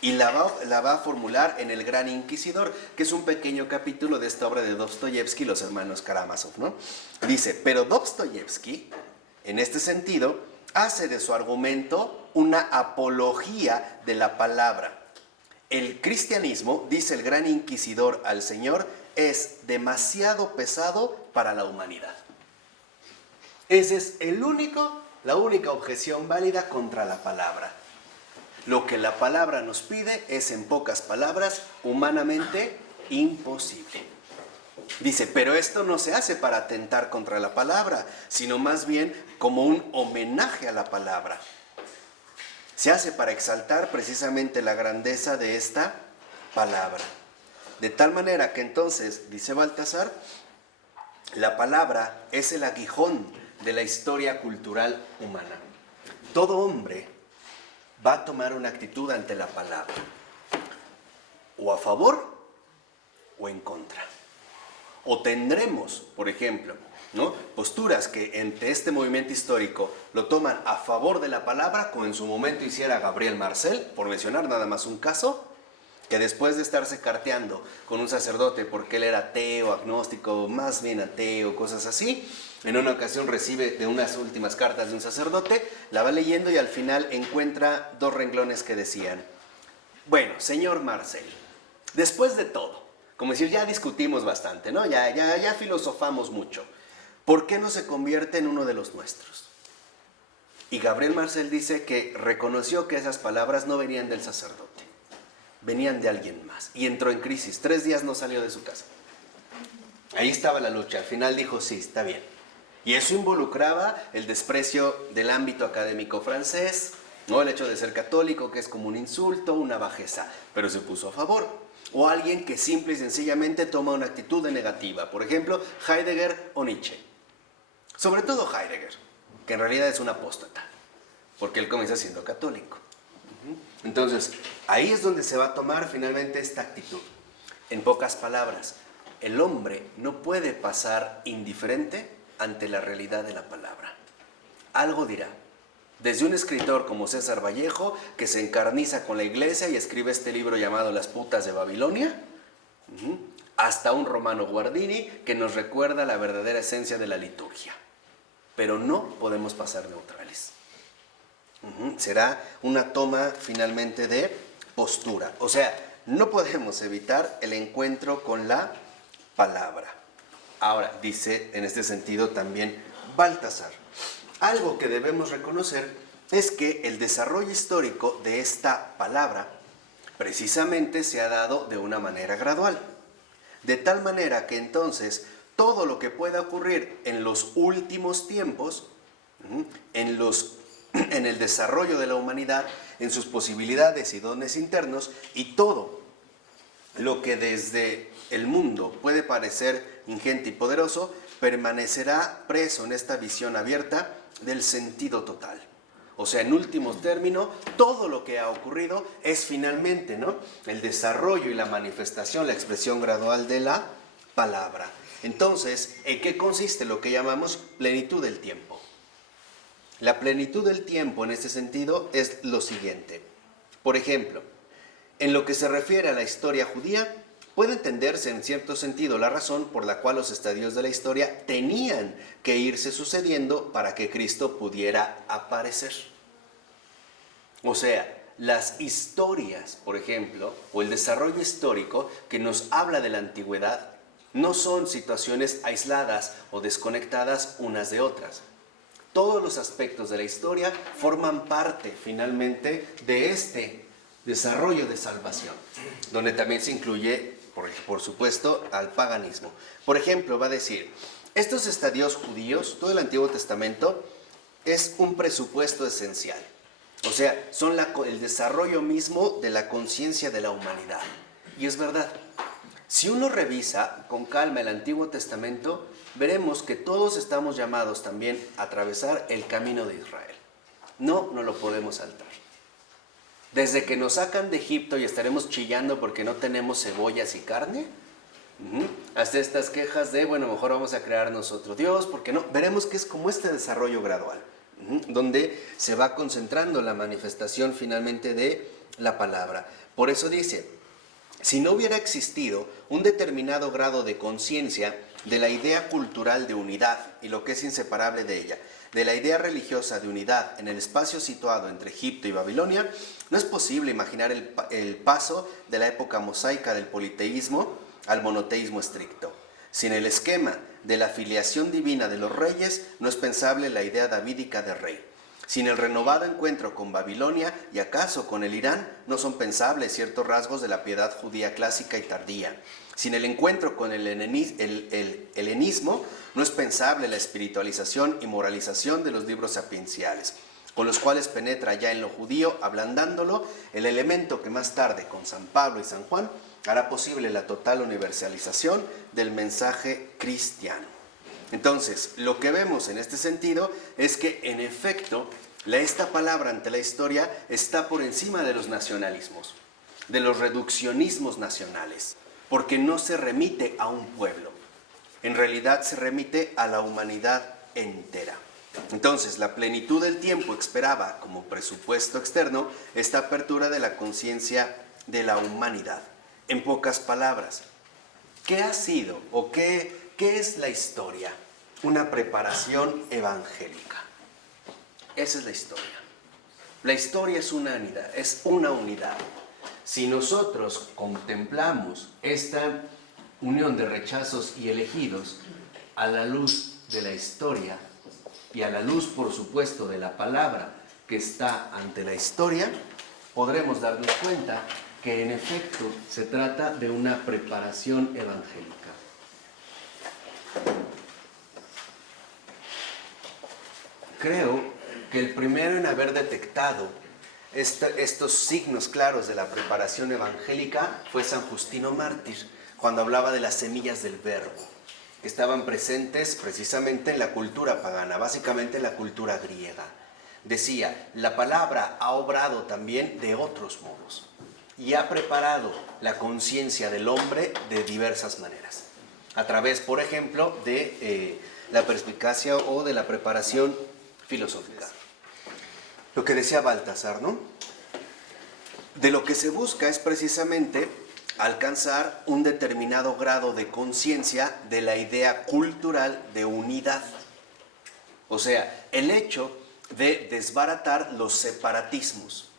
y la va a formular en El Gran Inquisidor, que es un pequeño capítulo de esta obra de Dostoyevsky y los hermanos Karamazov, ¿no? Dice, pero Dostoyevsky, en este sentido, hace de su argumento una apología de la palabra. El cristianismo, dice el Gran Inquisidor al Señor, es demasiado pesado para la humanidad. Esa es la única objeción válida contra la palabra. Lo que la palabra nos pide es, en pocas palabras, humanamente imposible. Dice, pero esto no se hace para atentar contra la palabra, sino más bien como un homenaje a la palabra. Se hace para exaltar precisamente la grandeza de esta palabra. De tal manera que entonces, dice Baltasar, la palabra es el aguijón de la historia cultural humana. Todo hombre va a tomar una actitud ante la palabra, o a favor o en contra. O tendremos, por ejemplo, ¿no?, posturas que ante este movimiento histórico lo toman a favor de la palabra, como en su momento hiciera Gabriel Marcel, por mencionar nada más un caso, que después de estarse carteando con un sacerdote porque él era ateo, agnóstico, más bien ateo, cosas así, en una ocasión recibe de unas últimas cartas de un sacerdote, la va leyendo y al final encuentra 2 renglones que decían, bueno, señor Marcel, después de todo, como decir, ya discutimos bastante, ¿no? Ya filosofamos mucho, ¿por qué no se convierte en uno de los nuestros? Y Gabriel Marcel dice que reconoció que esas palabras no venían del sacerdote, venían de alguien más, y entró en crisis. 3 días no salió de su casa. Ahí estaba la lucha. Al final dijo, sí, está bien. Y eso involucraba el desprecio del ámbito académico francés, ¿no?, el hecho de ser católico, que es como un insulto, una bajeza, pero se puso a favor. O alguien que simple y sencillamente toma una actitud de negativa, por ejemplo, Heidegger o Nietzsche. Sobre todo Heidegger, que en realidad es un apóstata, porque él comienza siendo católico. Entonces, ahí es donde se va a tomar finalmente esta actitud. En pocas palabras, el hombre no puede pasar indiferente ante la realidad de la palabra. Algo dirá. Desde un escritor como César Vallejo, que se encarniza con la iglesia y escribe este libro llamado Las putas de Babilonia, hasta un Romano Guardini que nos recuerda la verdadera esencia de la liturgia. Pero no podemos pasar neutrales. Será una toma finalmente de postura. O sea, no podemos evitar el encuentro con la palabra. Ahora, dice en este sentido también Baltasar, algo que debemos reconocer es que el desarrollo histórico de esta palabra precisamente se ha dado de una manera gradual. De tal manera que entonces todo lo que pueda ocurrir en los últimos tiempos, en el desarrollo de la humanidad, en sus posibilidades y dones internos, y todo lo que desde el mundo puede parecer ingente y poderoso, permanecerá preso en esta visión abierta del sentido total. O sea, en últimos términos, todo lo que ha ocurrido es finalmente, ¿no?, el desarrollo y la manifestación, la expresión gradual de la palabra. Entonces, ¿en qué consiste lo que llamamos plenitud del tiempo? La plenitud del tiempo en este sentido es lo siguiente. Por ejemplo, en lo que se refiere a la historia judía, puede entenderse en cierto sentido la razón por la cual los estadios de la historia tenían que irse sucediendo para que Cristo pudiera aparecer. O sea, las historias, por ejemplo, o el desarrollo histórico que nos habla de la antigüedad, no son situaciones aisladas o desconectadas unas de otras. Todos los aspectos de la historia forman parte, finalmente, de este desarrollo de salvación, donde también se incluye, por supuesto, al paganismo. Por ejemplo, va a decir, estos estadios judíos, todo el Antiguo Testamento, es un presupuesto esencial. O sea, son el desarrollo mismo de la conciencia de la humanidad. Y es verdad. Si uno revisa con calma el Antiguo Testamento, veremos que todos estamos llamados también a atravesar el camino de Israel. No lo podemos saltar. Desde que nos sacan de Egipto y estaremos chillando porque no tenemos cebollas y carne, hasta estas quejas de, bueno, mejor vamos a crearnos otro Dios, porque no. Veremos que es como este desarrollo gradual, donde se va concentrando la manifestación finalmente de la palabra. Por eso dice, si no hubiera existido un determinado grado de conciencia de la idea cultural de unidad y lo que es inseparable de ella, de la idea religiosa de unidad en el espacio situado entre Egipto y Babilonia, no es posible imaginar el paso de la época mosaica del politeísmo al monoteísmo estricto. Sin el esquema de la filiación divina de los reyes, no es pensable la idea davídica de rey. Sin el renovado encuentro con Babilonia y acaso con el Irán, no son pensables ciertos rasgos de la piedad judía clásica y tardía. Sin el encuentro con el helenismo, no es pensable la espiritualización y moralización de los libros sapienciales, con los cuales penetra ya en lo judío, ablandándolo, el elemento que más tarde, con San Pablo y San Juan, hará posible la total universalización del mensaje cristiano. Entonces, lo que vemos en este sentido es que, en efecto, esta palabra ante la historia está por encima de los nacionalismos, de los reduccionismos nacionales, porque no se remite a un pueblo, en realidad se remite a la humanidad entera. Entonces, la plenitud del tiempo esperaba, como presupuesto externo, esta apertura de la conciencia de la humanidad. En pocas palabras, ¿qué ha sido o qué es la historia? Una preparación evangélica. Esa es la historia. La historia es una unidad. Si nosotros contemplamos esta unión de rechazos y elegidos a la luz de la historia y a la luz, por supuesto, de la palabra que está ante la historia, podremos darnos cuenta que en efecto se trata de una preparación evangélica. Creo que el primero en haber detectado estos signos claros de la preparación evangélica fue San Justino Mártir, cuando hablaba de las semillas del verbo, que estaban presentes precisamente en la cultura pagana, básicamente en la cultura griega. Decía, la palabra ha obrado también de otros modos y ha preparado la conciencia del hombre de diversas maneras, a través, por ejemplo, de la perspicacia o de la preparación filosófica. Lo que decía Baltasar, ¿no? De lo que se busca es precisamente alcanzar un determinado grado de conciencia de la idea cultural de unidad. O sea, el hecho de desbaratar los separatismos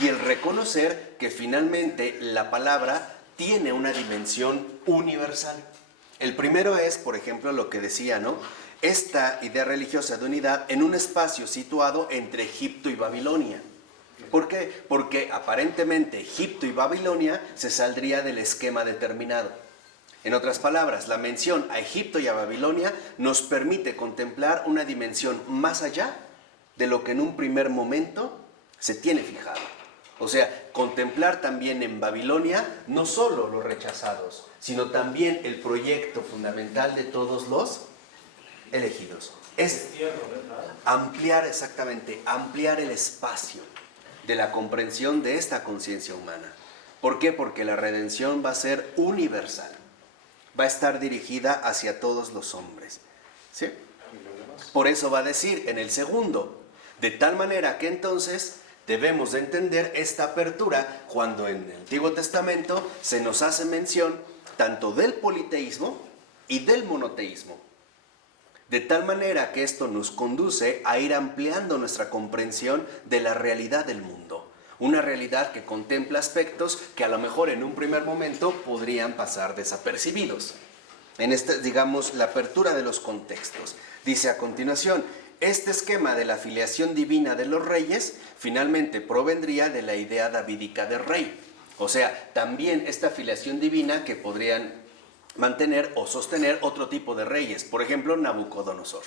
y el reconocer que finalmente la palabra tiene una dimensión universal. El primero es, por ejemplo, lo que decía, ¿no? Esta idea religiosa de unidad en un espacio situado entre Egipto y Babilonia. ¿Por qué? Porque aparentemente Egipto y Babilonia se saldría del esquema determinado. En otras palabras, la mención a Egipto y a Babilonia nos permite contemplar una dimensión más allá de lo que en un primer momento se tiene fijado. O sea, contemplar también en Babilonia no solo los rechazados, sino también el proyecto fundamental de todos los elegidos. Es ampliar el espacio de la comprensión de esta conciencia humana. ¿Por qué? Porque la redención va a ser universal. va a estar dirigida hacia todos los hombres. ¿Sí? Por eso va a decir en el segundo, de tal manera que entonces debemos de entender esta apertura cuando en el Antiguo Testamento se nos hace mención tanto del politeísmo y del monoteísmo. De tal manera que esto nos conduce a ir ampliando nuestra comprensión de la realidad del mundo. Una realidad que contempla aspectos que a lo mejor en un primer momento podrían pasar desapercibidos. En esta, digamos, la apertura de los contextos. Dice a continuación, este esquema de la filiación divina de los reyes finalmente provendría de la idea davídica de rey. O sea, también esta filiación divina que podrían mantener o sostener otro tipo de reyes. Por ejemplo, Nabucodonosor.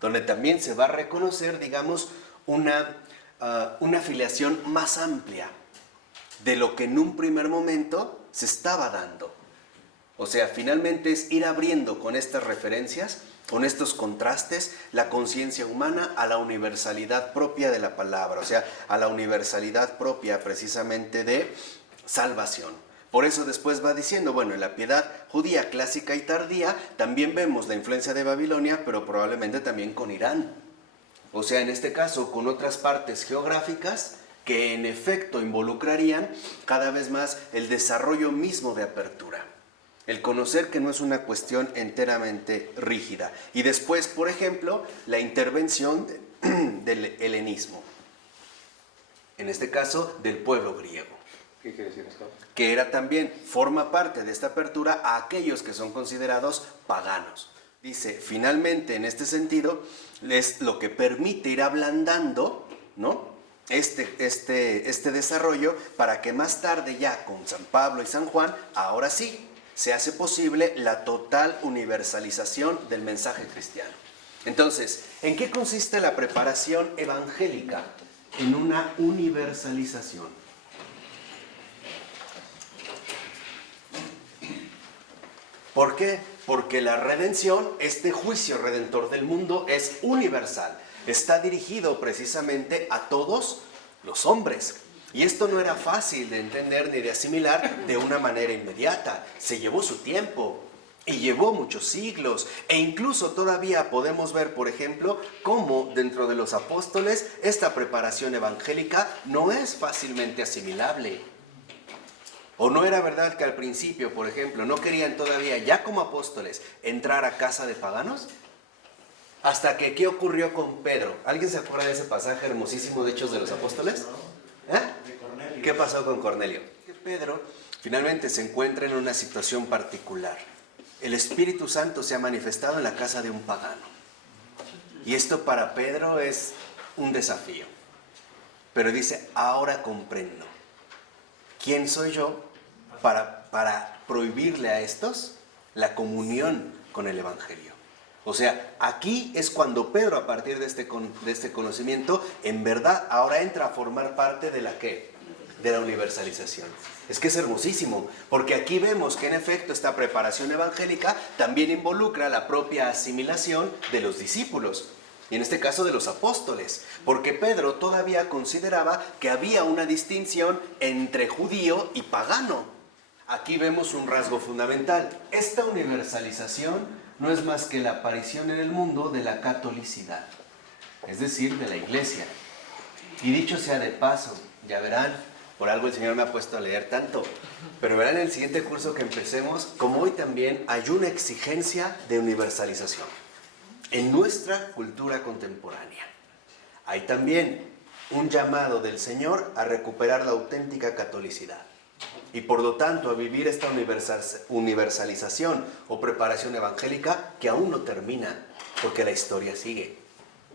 Donde también se va a reconocer, digamos, una filiación más amplia de lo que en un primer momento se estaba dando. O sea, finalmente es ir abriendo con estas referencias, con estos contrastes, la conciencia humana a la universalidad propia de la palabra, o sea, a la universalidad propia precisamente de salvación. Por eso después va diciendo, bueno, en la piedad judía clásica y tardía también vemos la influencia de Babilonia, pero probablemente también con Irán. O sea, en este caso, con otras partes geográficas que en efecto involucrarían cada vez más el desarrollo mismo de apertura. El conocer que no es una cuestión enteramente rígida. Y después, por ejemplo, la intervención del helenismo. En este caso, del pueblo griego. ¿Qué quiere decir esto? Que era también, forma parte de esta apertura a aquellos que son considerados paganos. Dice, finalmente, en este sentido, es lo que permite ir ablandando, ¿no?, este desarrollo para que más tarde ya con San Pablo y San Juan, ahora sí, se hace posible la total universalización del mensaje cristiano. Entonces, ¿en qué consiste la preparación evangélica? En una universalización. ¿Por qué? Porque la redención, este juicio redentor del mundo, es universal. Está dirigido precisamente a todos los hombres. Y esto no era fácil de entender ni de asimilar de una manera inmediata. Se llevó su tiempo y llevó muchos siglos. E incluso todavía podemos ver, por ejemplo, cómo dentro de los apóstoles esta preparación evangélica no es fácilmente asimilable. ¿O no era verdad que al principio, por ejemplo, no querían todavía, ya como apóstoles, entrar a casa de paganos? Hasta que, ¿qué ocurrió con Pedro? ¿Alguien se acuerda de ese pasaje hermosísimo de Hechos de los Apóstoles? ¿Qué pasó con Cornelio? Que Pedro finalmente se encuentra en una situación particular. El Espíritu Santo se ha manifestado en la casa de un pagano. Y esto para Pedro es un desafío. Pero dice, ahora comprendo. ¿Quién soy yo para prohibirle a estos la comunión con el Evangelio? O sea, aquí es cuando Pedro, a partir de este conocimiento, en verdad ahora entra a formar parte de la ¿qué? De la universalización. Es que es hermosísimo, porque aquí vemos que en efecto esta preparación evangélica también involucra la propia asimilación de los discípulos, y en este caso de los apóstoles, porque Pedro todavía consideraba que había una distinción entre judío y pagano. Aquí vemos un rasgo fundamental. Esta universalización no es más que la aparición en el mundo de la catolicidad, es decir, de la iglesia. Y dicho sea de paso, ya verán, por algo el Señor me ha puesto a leer tanto, pero verán en el siguiente curso que empecemos, como hoy también hay una exigencia de universalización en nuestra cultura contemporánea. Hay también un llamado del Señor a recuperar la auténtica catolicidad. Y por lo tanto a vivir esta universalización o preparación evangélica que aún no termina, porque la historia sigue,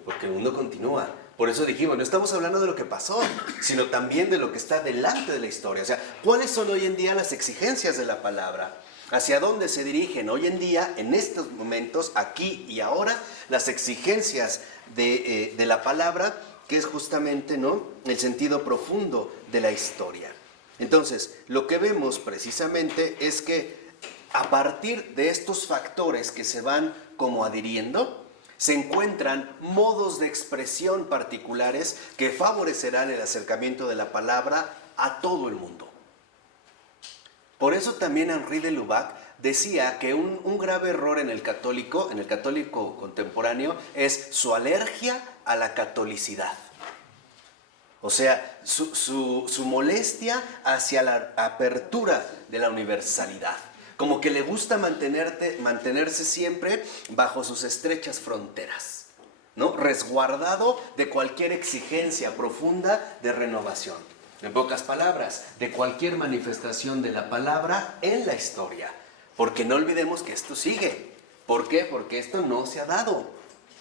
porque el mundo continúa. Por eso dijimos, no estamos hablando de lo que pasó, sino también de lo que está delante de la historia. O sea, ¿cuáles son hoy en día las exigencias de la palabra? ¿Hacia dónde se dirigen hoy en día, en estos momentos, aquí y ahora, las exigencias de la palabra, que es justamente, ¿no?, el sentido profundo de la historia? Entonces, lo que vemos precisamente es que a partir de estos factores que se van como adhiriendo, se encuentran modos de expresión particulares que favorecerán el acercamiento de la palabra a todo el mundo. Por eso también Henri de Lubac decía que un grave error en el católico contemporáneo, es su alergia a la catolicidad. O sea, su molestia hacia la apertura de la universalidad. Como que le gusta mantenerse siempre bajo sus estrechas fronteras, ¿no? Resguardado de cualquier exigencia profunda de renovación. En pocas palabras, de cualquier manifestación de la palabra en la historia. Porque no olvidemos que esto sigue. ¿Por qué? Porque esto no se ha dado.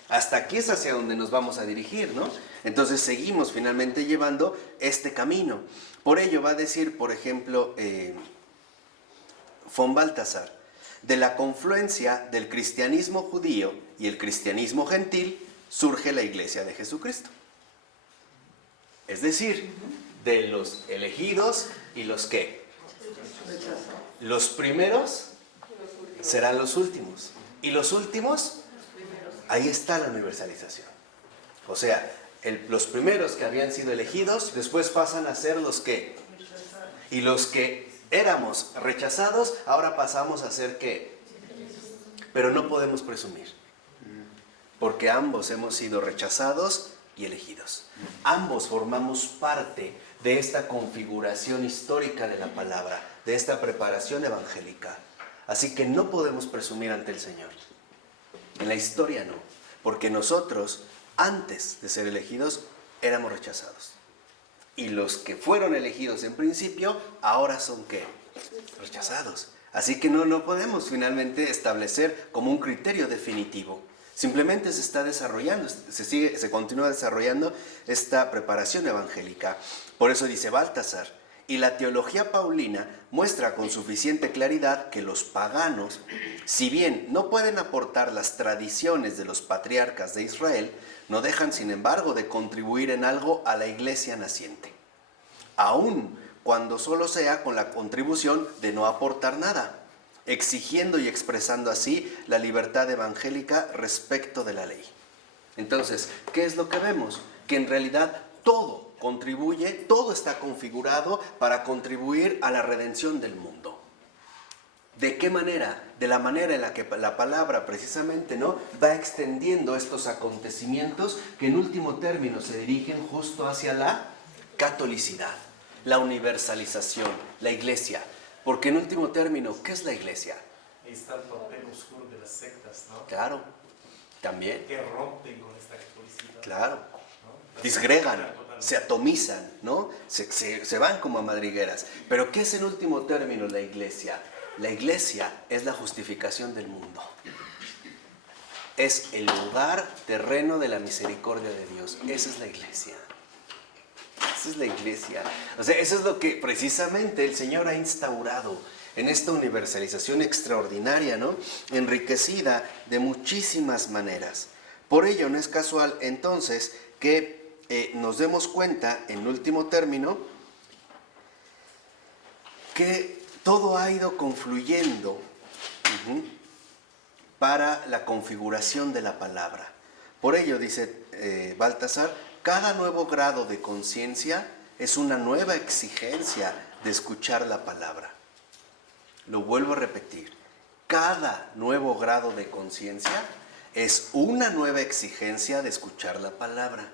Hasta aquí es hacia donde nos vamos a dirigir, ¿no? Entonces seguimos finalmente llevando este camino. Por ello va a decir, por ejemplo, von Balthasar, de la confluencia del cristianismo judío y el cristianismo gentil surge la Iglesia de Jesucristo. Es decir, de los elegidos y los ¿qué? Los primeros serán los últimos. Y los últimos, ahí está la universalización. O sea, los primeros que habían sido elegidos, después pasan a ser los ¿qué? Y los que éramos rechazados, ahora pasamos a ser ¿qué? Pero no podemos presumir. Porque ambos hemos sido rechazados y elegidos. Ambos formamos parte de esta configuración histórica de la palabra, de esta preparación evangélica. Así que no podemos presumir ante el Señor. En la historia no, porque nosotros, antes de ser elegidos, éramos rechazados. Y los que fueron elegidos en principio, ahora son ¿qué? Rechazados. Así que no podemos finalmente establecer como un criterio definitivo. Simplemente se está desarrollando, se continúa desarrollando esta preparación evangélica. Por eso dice Balthasar, y la teología paulina muestra con suficiente claridad que los paganos, si bien no pueden aportar las tradiciones de los patriarcas de Israel, no dejan sin embargo de contribuir en algo a la iglesia naciente, aun cuando solo sea con la contribución de no aportar nada, exigiendo y expresando así la libertad evangélica respecto de la ley. Entonces, ¿qué es lo que vemos? Que en realidad todo contribuye, todo está configurado para contribuir a la redención del mundo. ¿De qué manera? De la manera en la que la palabra precisamente, ¿no?, va extendiendo estos acontecimientos que en último término se dirigen justo hacia la catolicidad, la universalización, la iglesia. Porque en último término, ¿qué es la iglesia? Ahí está el papel oscuro de las sectas, ¿no? Claro, también. Que rompen con esta catolicidad. Claro. ¿No? Disgregan, se atomizan, ¿no? Se van como a madrigueras. Pero ¿qué es en último término la iglesia? La iglesia es la justificación del mundo. Es el lugar terreno de la misericordia de Dios. Esa es la iglesia. Esa es la iglesia. O sea, eso es lo que precisamente el Señor ha instaurado en esta universalización extraordinaria, ¿no?, enriquecida de muchísimas maneras. Por ello no es casual entonces que nos demos cuenta, en último término, que todo ha ido confluyendo para la configuración de la palabra. Por ello, dice Balthasar, cada nuevo grado de conciencia es una nueva exigencia de escuchar la palabra. Lo vuelvo a repetir, cada nuevo grado de conciencia es una nueva exigencia de escuchar la palabra.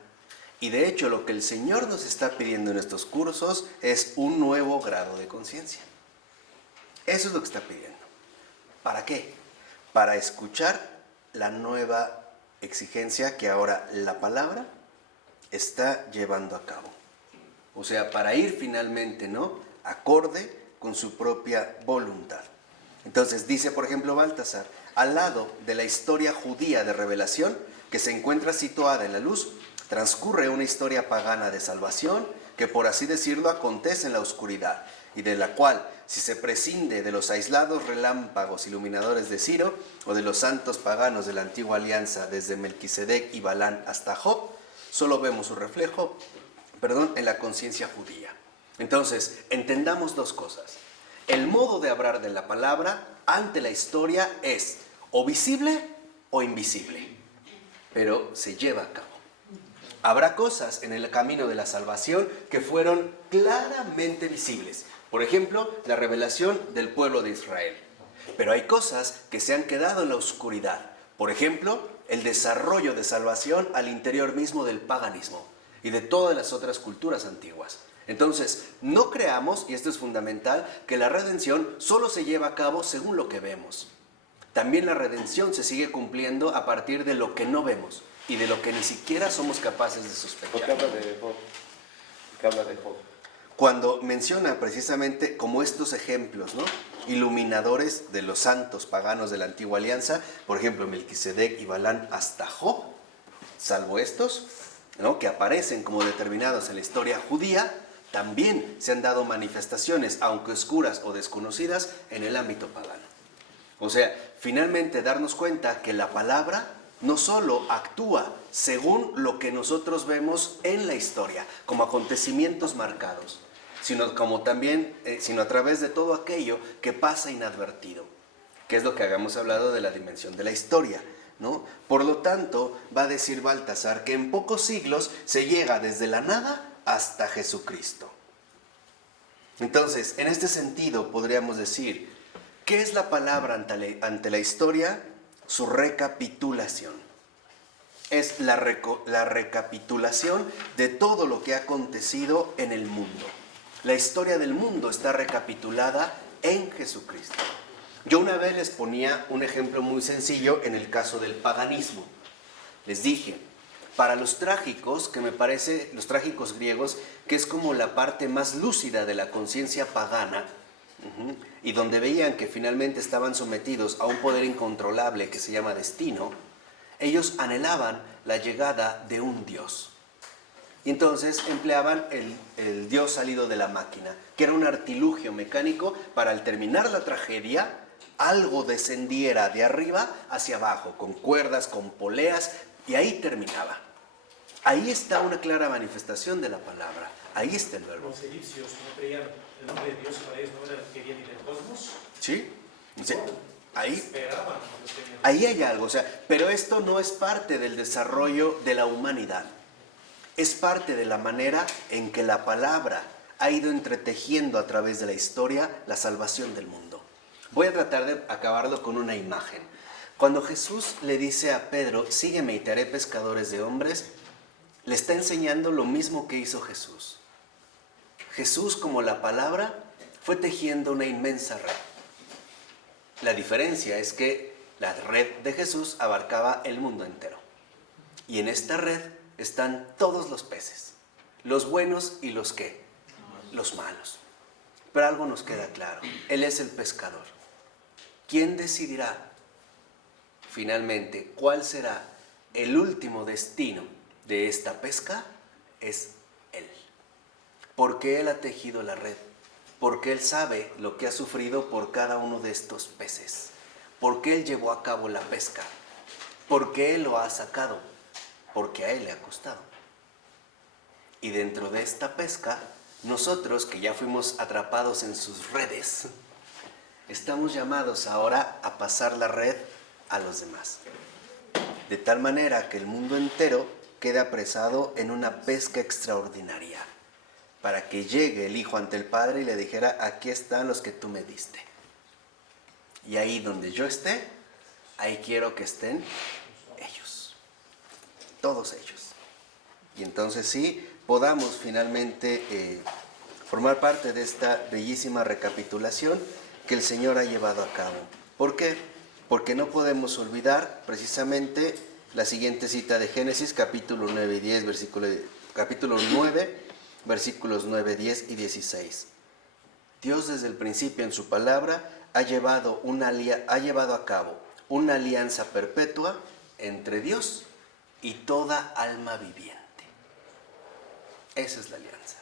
Y de hecho lo que el Señor nos está pidiendo en estos cursos es un nuevo grado de conciencia. Eso es lo que está pidiendo. ¿Para qué? Para escuchar la nueva exigencia que ahora la palabra está llevando a cabo. O sea, para ir finalmente, ¿no?, acorde con su propia voluntad. Entonces dice, por ejemplo, Balthasar, al lado de la historia judía de revelación, que se encuentra situada en la luz, transcurre una historia pagana de salvación que, por así decirlo, acontece en la oscuridad, y de la cual, si se prescinde de los aislados relámpagos iluminadores de Ciro o de los santos paganos de la antigua alianza desde Melquisedec y Balán hasta Job, solo vemos su reflejo, en la conciencia judía. Entonces, entendamos dos cosas. El modo de hablar de la palabra ante la historia es o visible o invisible, pero se lleva a cabo. Habrá cosas en el camino de la salvación que fueron claramente visibles. Por ejemplo, la revelación del pueblo de Israel. Pero hay cosas que se han quedado en la oscuridad. Por ejemplo, el desarrollo de salvación al interior mismo del paganismo y de todas las otras culturas antiguas. Entonces, no creamos, y esto es fundamental, que la redención solo se lleva a cabo según lo que vemos. También la redención se sigue cumpliendo a partir de lo que no vemos y de lo que ni siquiera somos capaces de ¿Por qué sospechar. habla de Job? ¿Por qué habla de Job? Cuando menciona precisamente como estos ejemplos, ¿no?, iluminadores de los santos paganos de la antigua alianza, por ejemplo, Melquisedec y Balán hasta Job, salvo estos, ¿no?, que aparecen como determinados en la historia judía, también se han dado manifestaciones, aunque oscuras o desconocidas, en el ámbito pagano. O sea, finalmente darnos cuenta que la palabra no solo actúa según lo que nosotros vemos en la historia, como acontecimientos marcados, sino como también, sino a través de todo aquello que pasa inadvertido, que es lo que habíamos hablado de la dimensión de la historia, ¿no? Por lo tanto, va a decir Baltasar que en pocos siglos se llega desde la nada hasta Jesucristo. Entonces, en este sentido podríamos decir, ¿qué es la palabra ante la historia? Su recapitulación. Es la recapitulación de todo lo que ha acontecido en el mundo. La historia del mundo está recapitulada en Jesucristo. Yo una vez les ponía un ejemplo muy sencillo en el caso del paganismo. Les dije, para los trágicos, que me parece, los trágicos griegos, que es como la parte más lúcida de la conciencia pagana, y donde veían que finalmente estaban sometidos a un poder incontrolable que se llama destino, ellos anhelaban la llegada de un Dios. Y entonces empleaban el Dios salido de la máquina, que era un artilugio mecánico para al terminar la tragedia, algo descendiera de arriba hacia abajo, con cuerdas, con poleas, y ahí terminaba. Ahí está una clara manifestación de la palabra. Ahí está el verbo. Los egipcios no creían el nombre de Dios, para ellos no era el que viene del cosmos. ¿Sí? Sí. Ahí, Esperaban que Dios tenía. ahí hay algo, o sea, pero esto no es parte del desarrollo de la humanidad. Es parte de la manera en que la palabra ha ido entretejiendo a través de la historia la salvación del mundo. Voy a tratar de acabarlo con una imagen. Cuando Jesús le dice a Pedro, sígueme y te haré pescadores de hombres, le está enseñando lo mismo que hizo Jesús. Jesús, como la palabra, fue tejiendo una inmensa red. La diferencia es que la red de Jesús abarcaba el mundo entero. Y en esta red están todos los peces, los buenos y los ¿qué? Los malos. Pero algo nos queda claro, Él es el pescador. ¿Quién decidirá finalmente cuál será el último destino de esta pesca? Es Él. Porque Él ha tejido la red, porque Él sabe lo que ha sufrido por cada uno de estos peces, porque Él llevó a cabo la pesca, porque Él lo ha sacado, porque a Él le ha costado. Y dentro de esta pesca, nosotros que ya fuimos atrapados en sus redes, estamos llamados ahora a pasar la red a los demás. De tal manera que el mundo entero quede apresado en una pesca extraordinaria, para que llegue el Hijo ante el Padre y le dijera, aquí están los que tú me diste. Y ahí donde yo esté, ahí quiero que estén ellos. Todos ellos. Y entonces sí, podamos finalmente formar parte de esta bellísima recapitulación que el Señor ha llevado a cabo. ¿Por qué? Porque no podemos olvidar precisamente la siguiente cita de Génesis, capítulo 9 y 10, capítulo 9, versículos 9, 10 y 16. Dios desde el principio en su palabra ha llevado a cabo una alianza perpetua entre Dios y toda alma viviente. Esa es la alianza.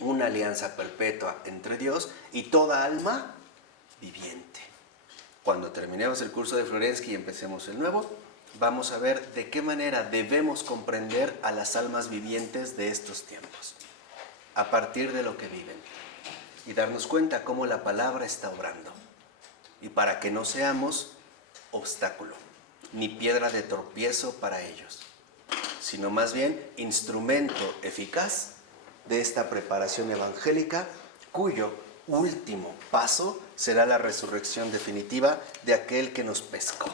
Una alianza perpetua entre Dios y toda alma viviente. Cuando terminemos el curso de Florensky y empecemos el nuevo, vamos a ver de qué manera debemos comprender a las almas vivientes de estos tiempos, a partir de lo que viven, y darnos cuenta cómo la palabra está obrando, y para que no seamos obstáculo, ni piedra de tropiezo para ellos, sino más bien instrumento eficaz de esta preparación evangélica, cuyo último paso será la resurrección definitiva de aquel que nos pescó,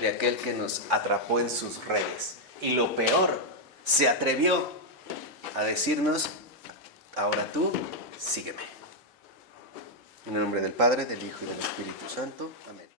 de aquel que nos atrapó en sus redes. Y lo peor, se atrevió a decirnos: ahora tú, sígueme. En el nombre del Padre, del Hijo y del Espíritu Santo.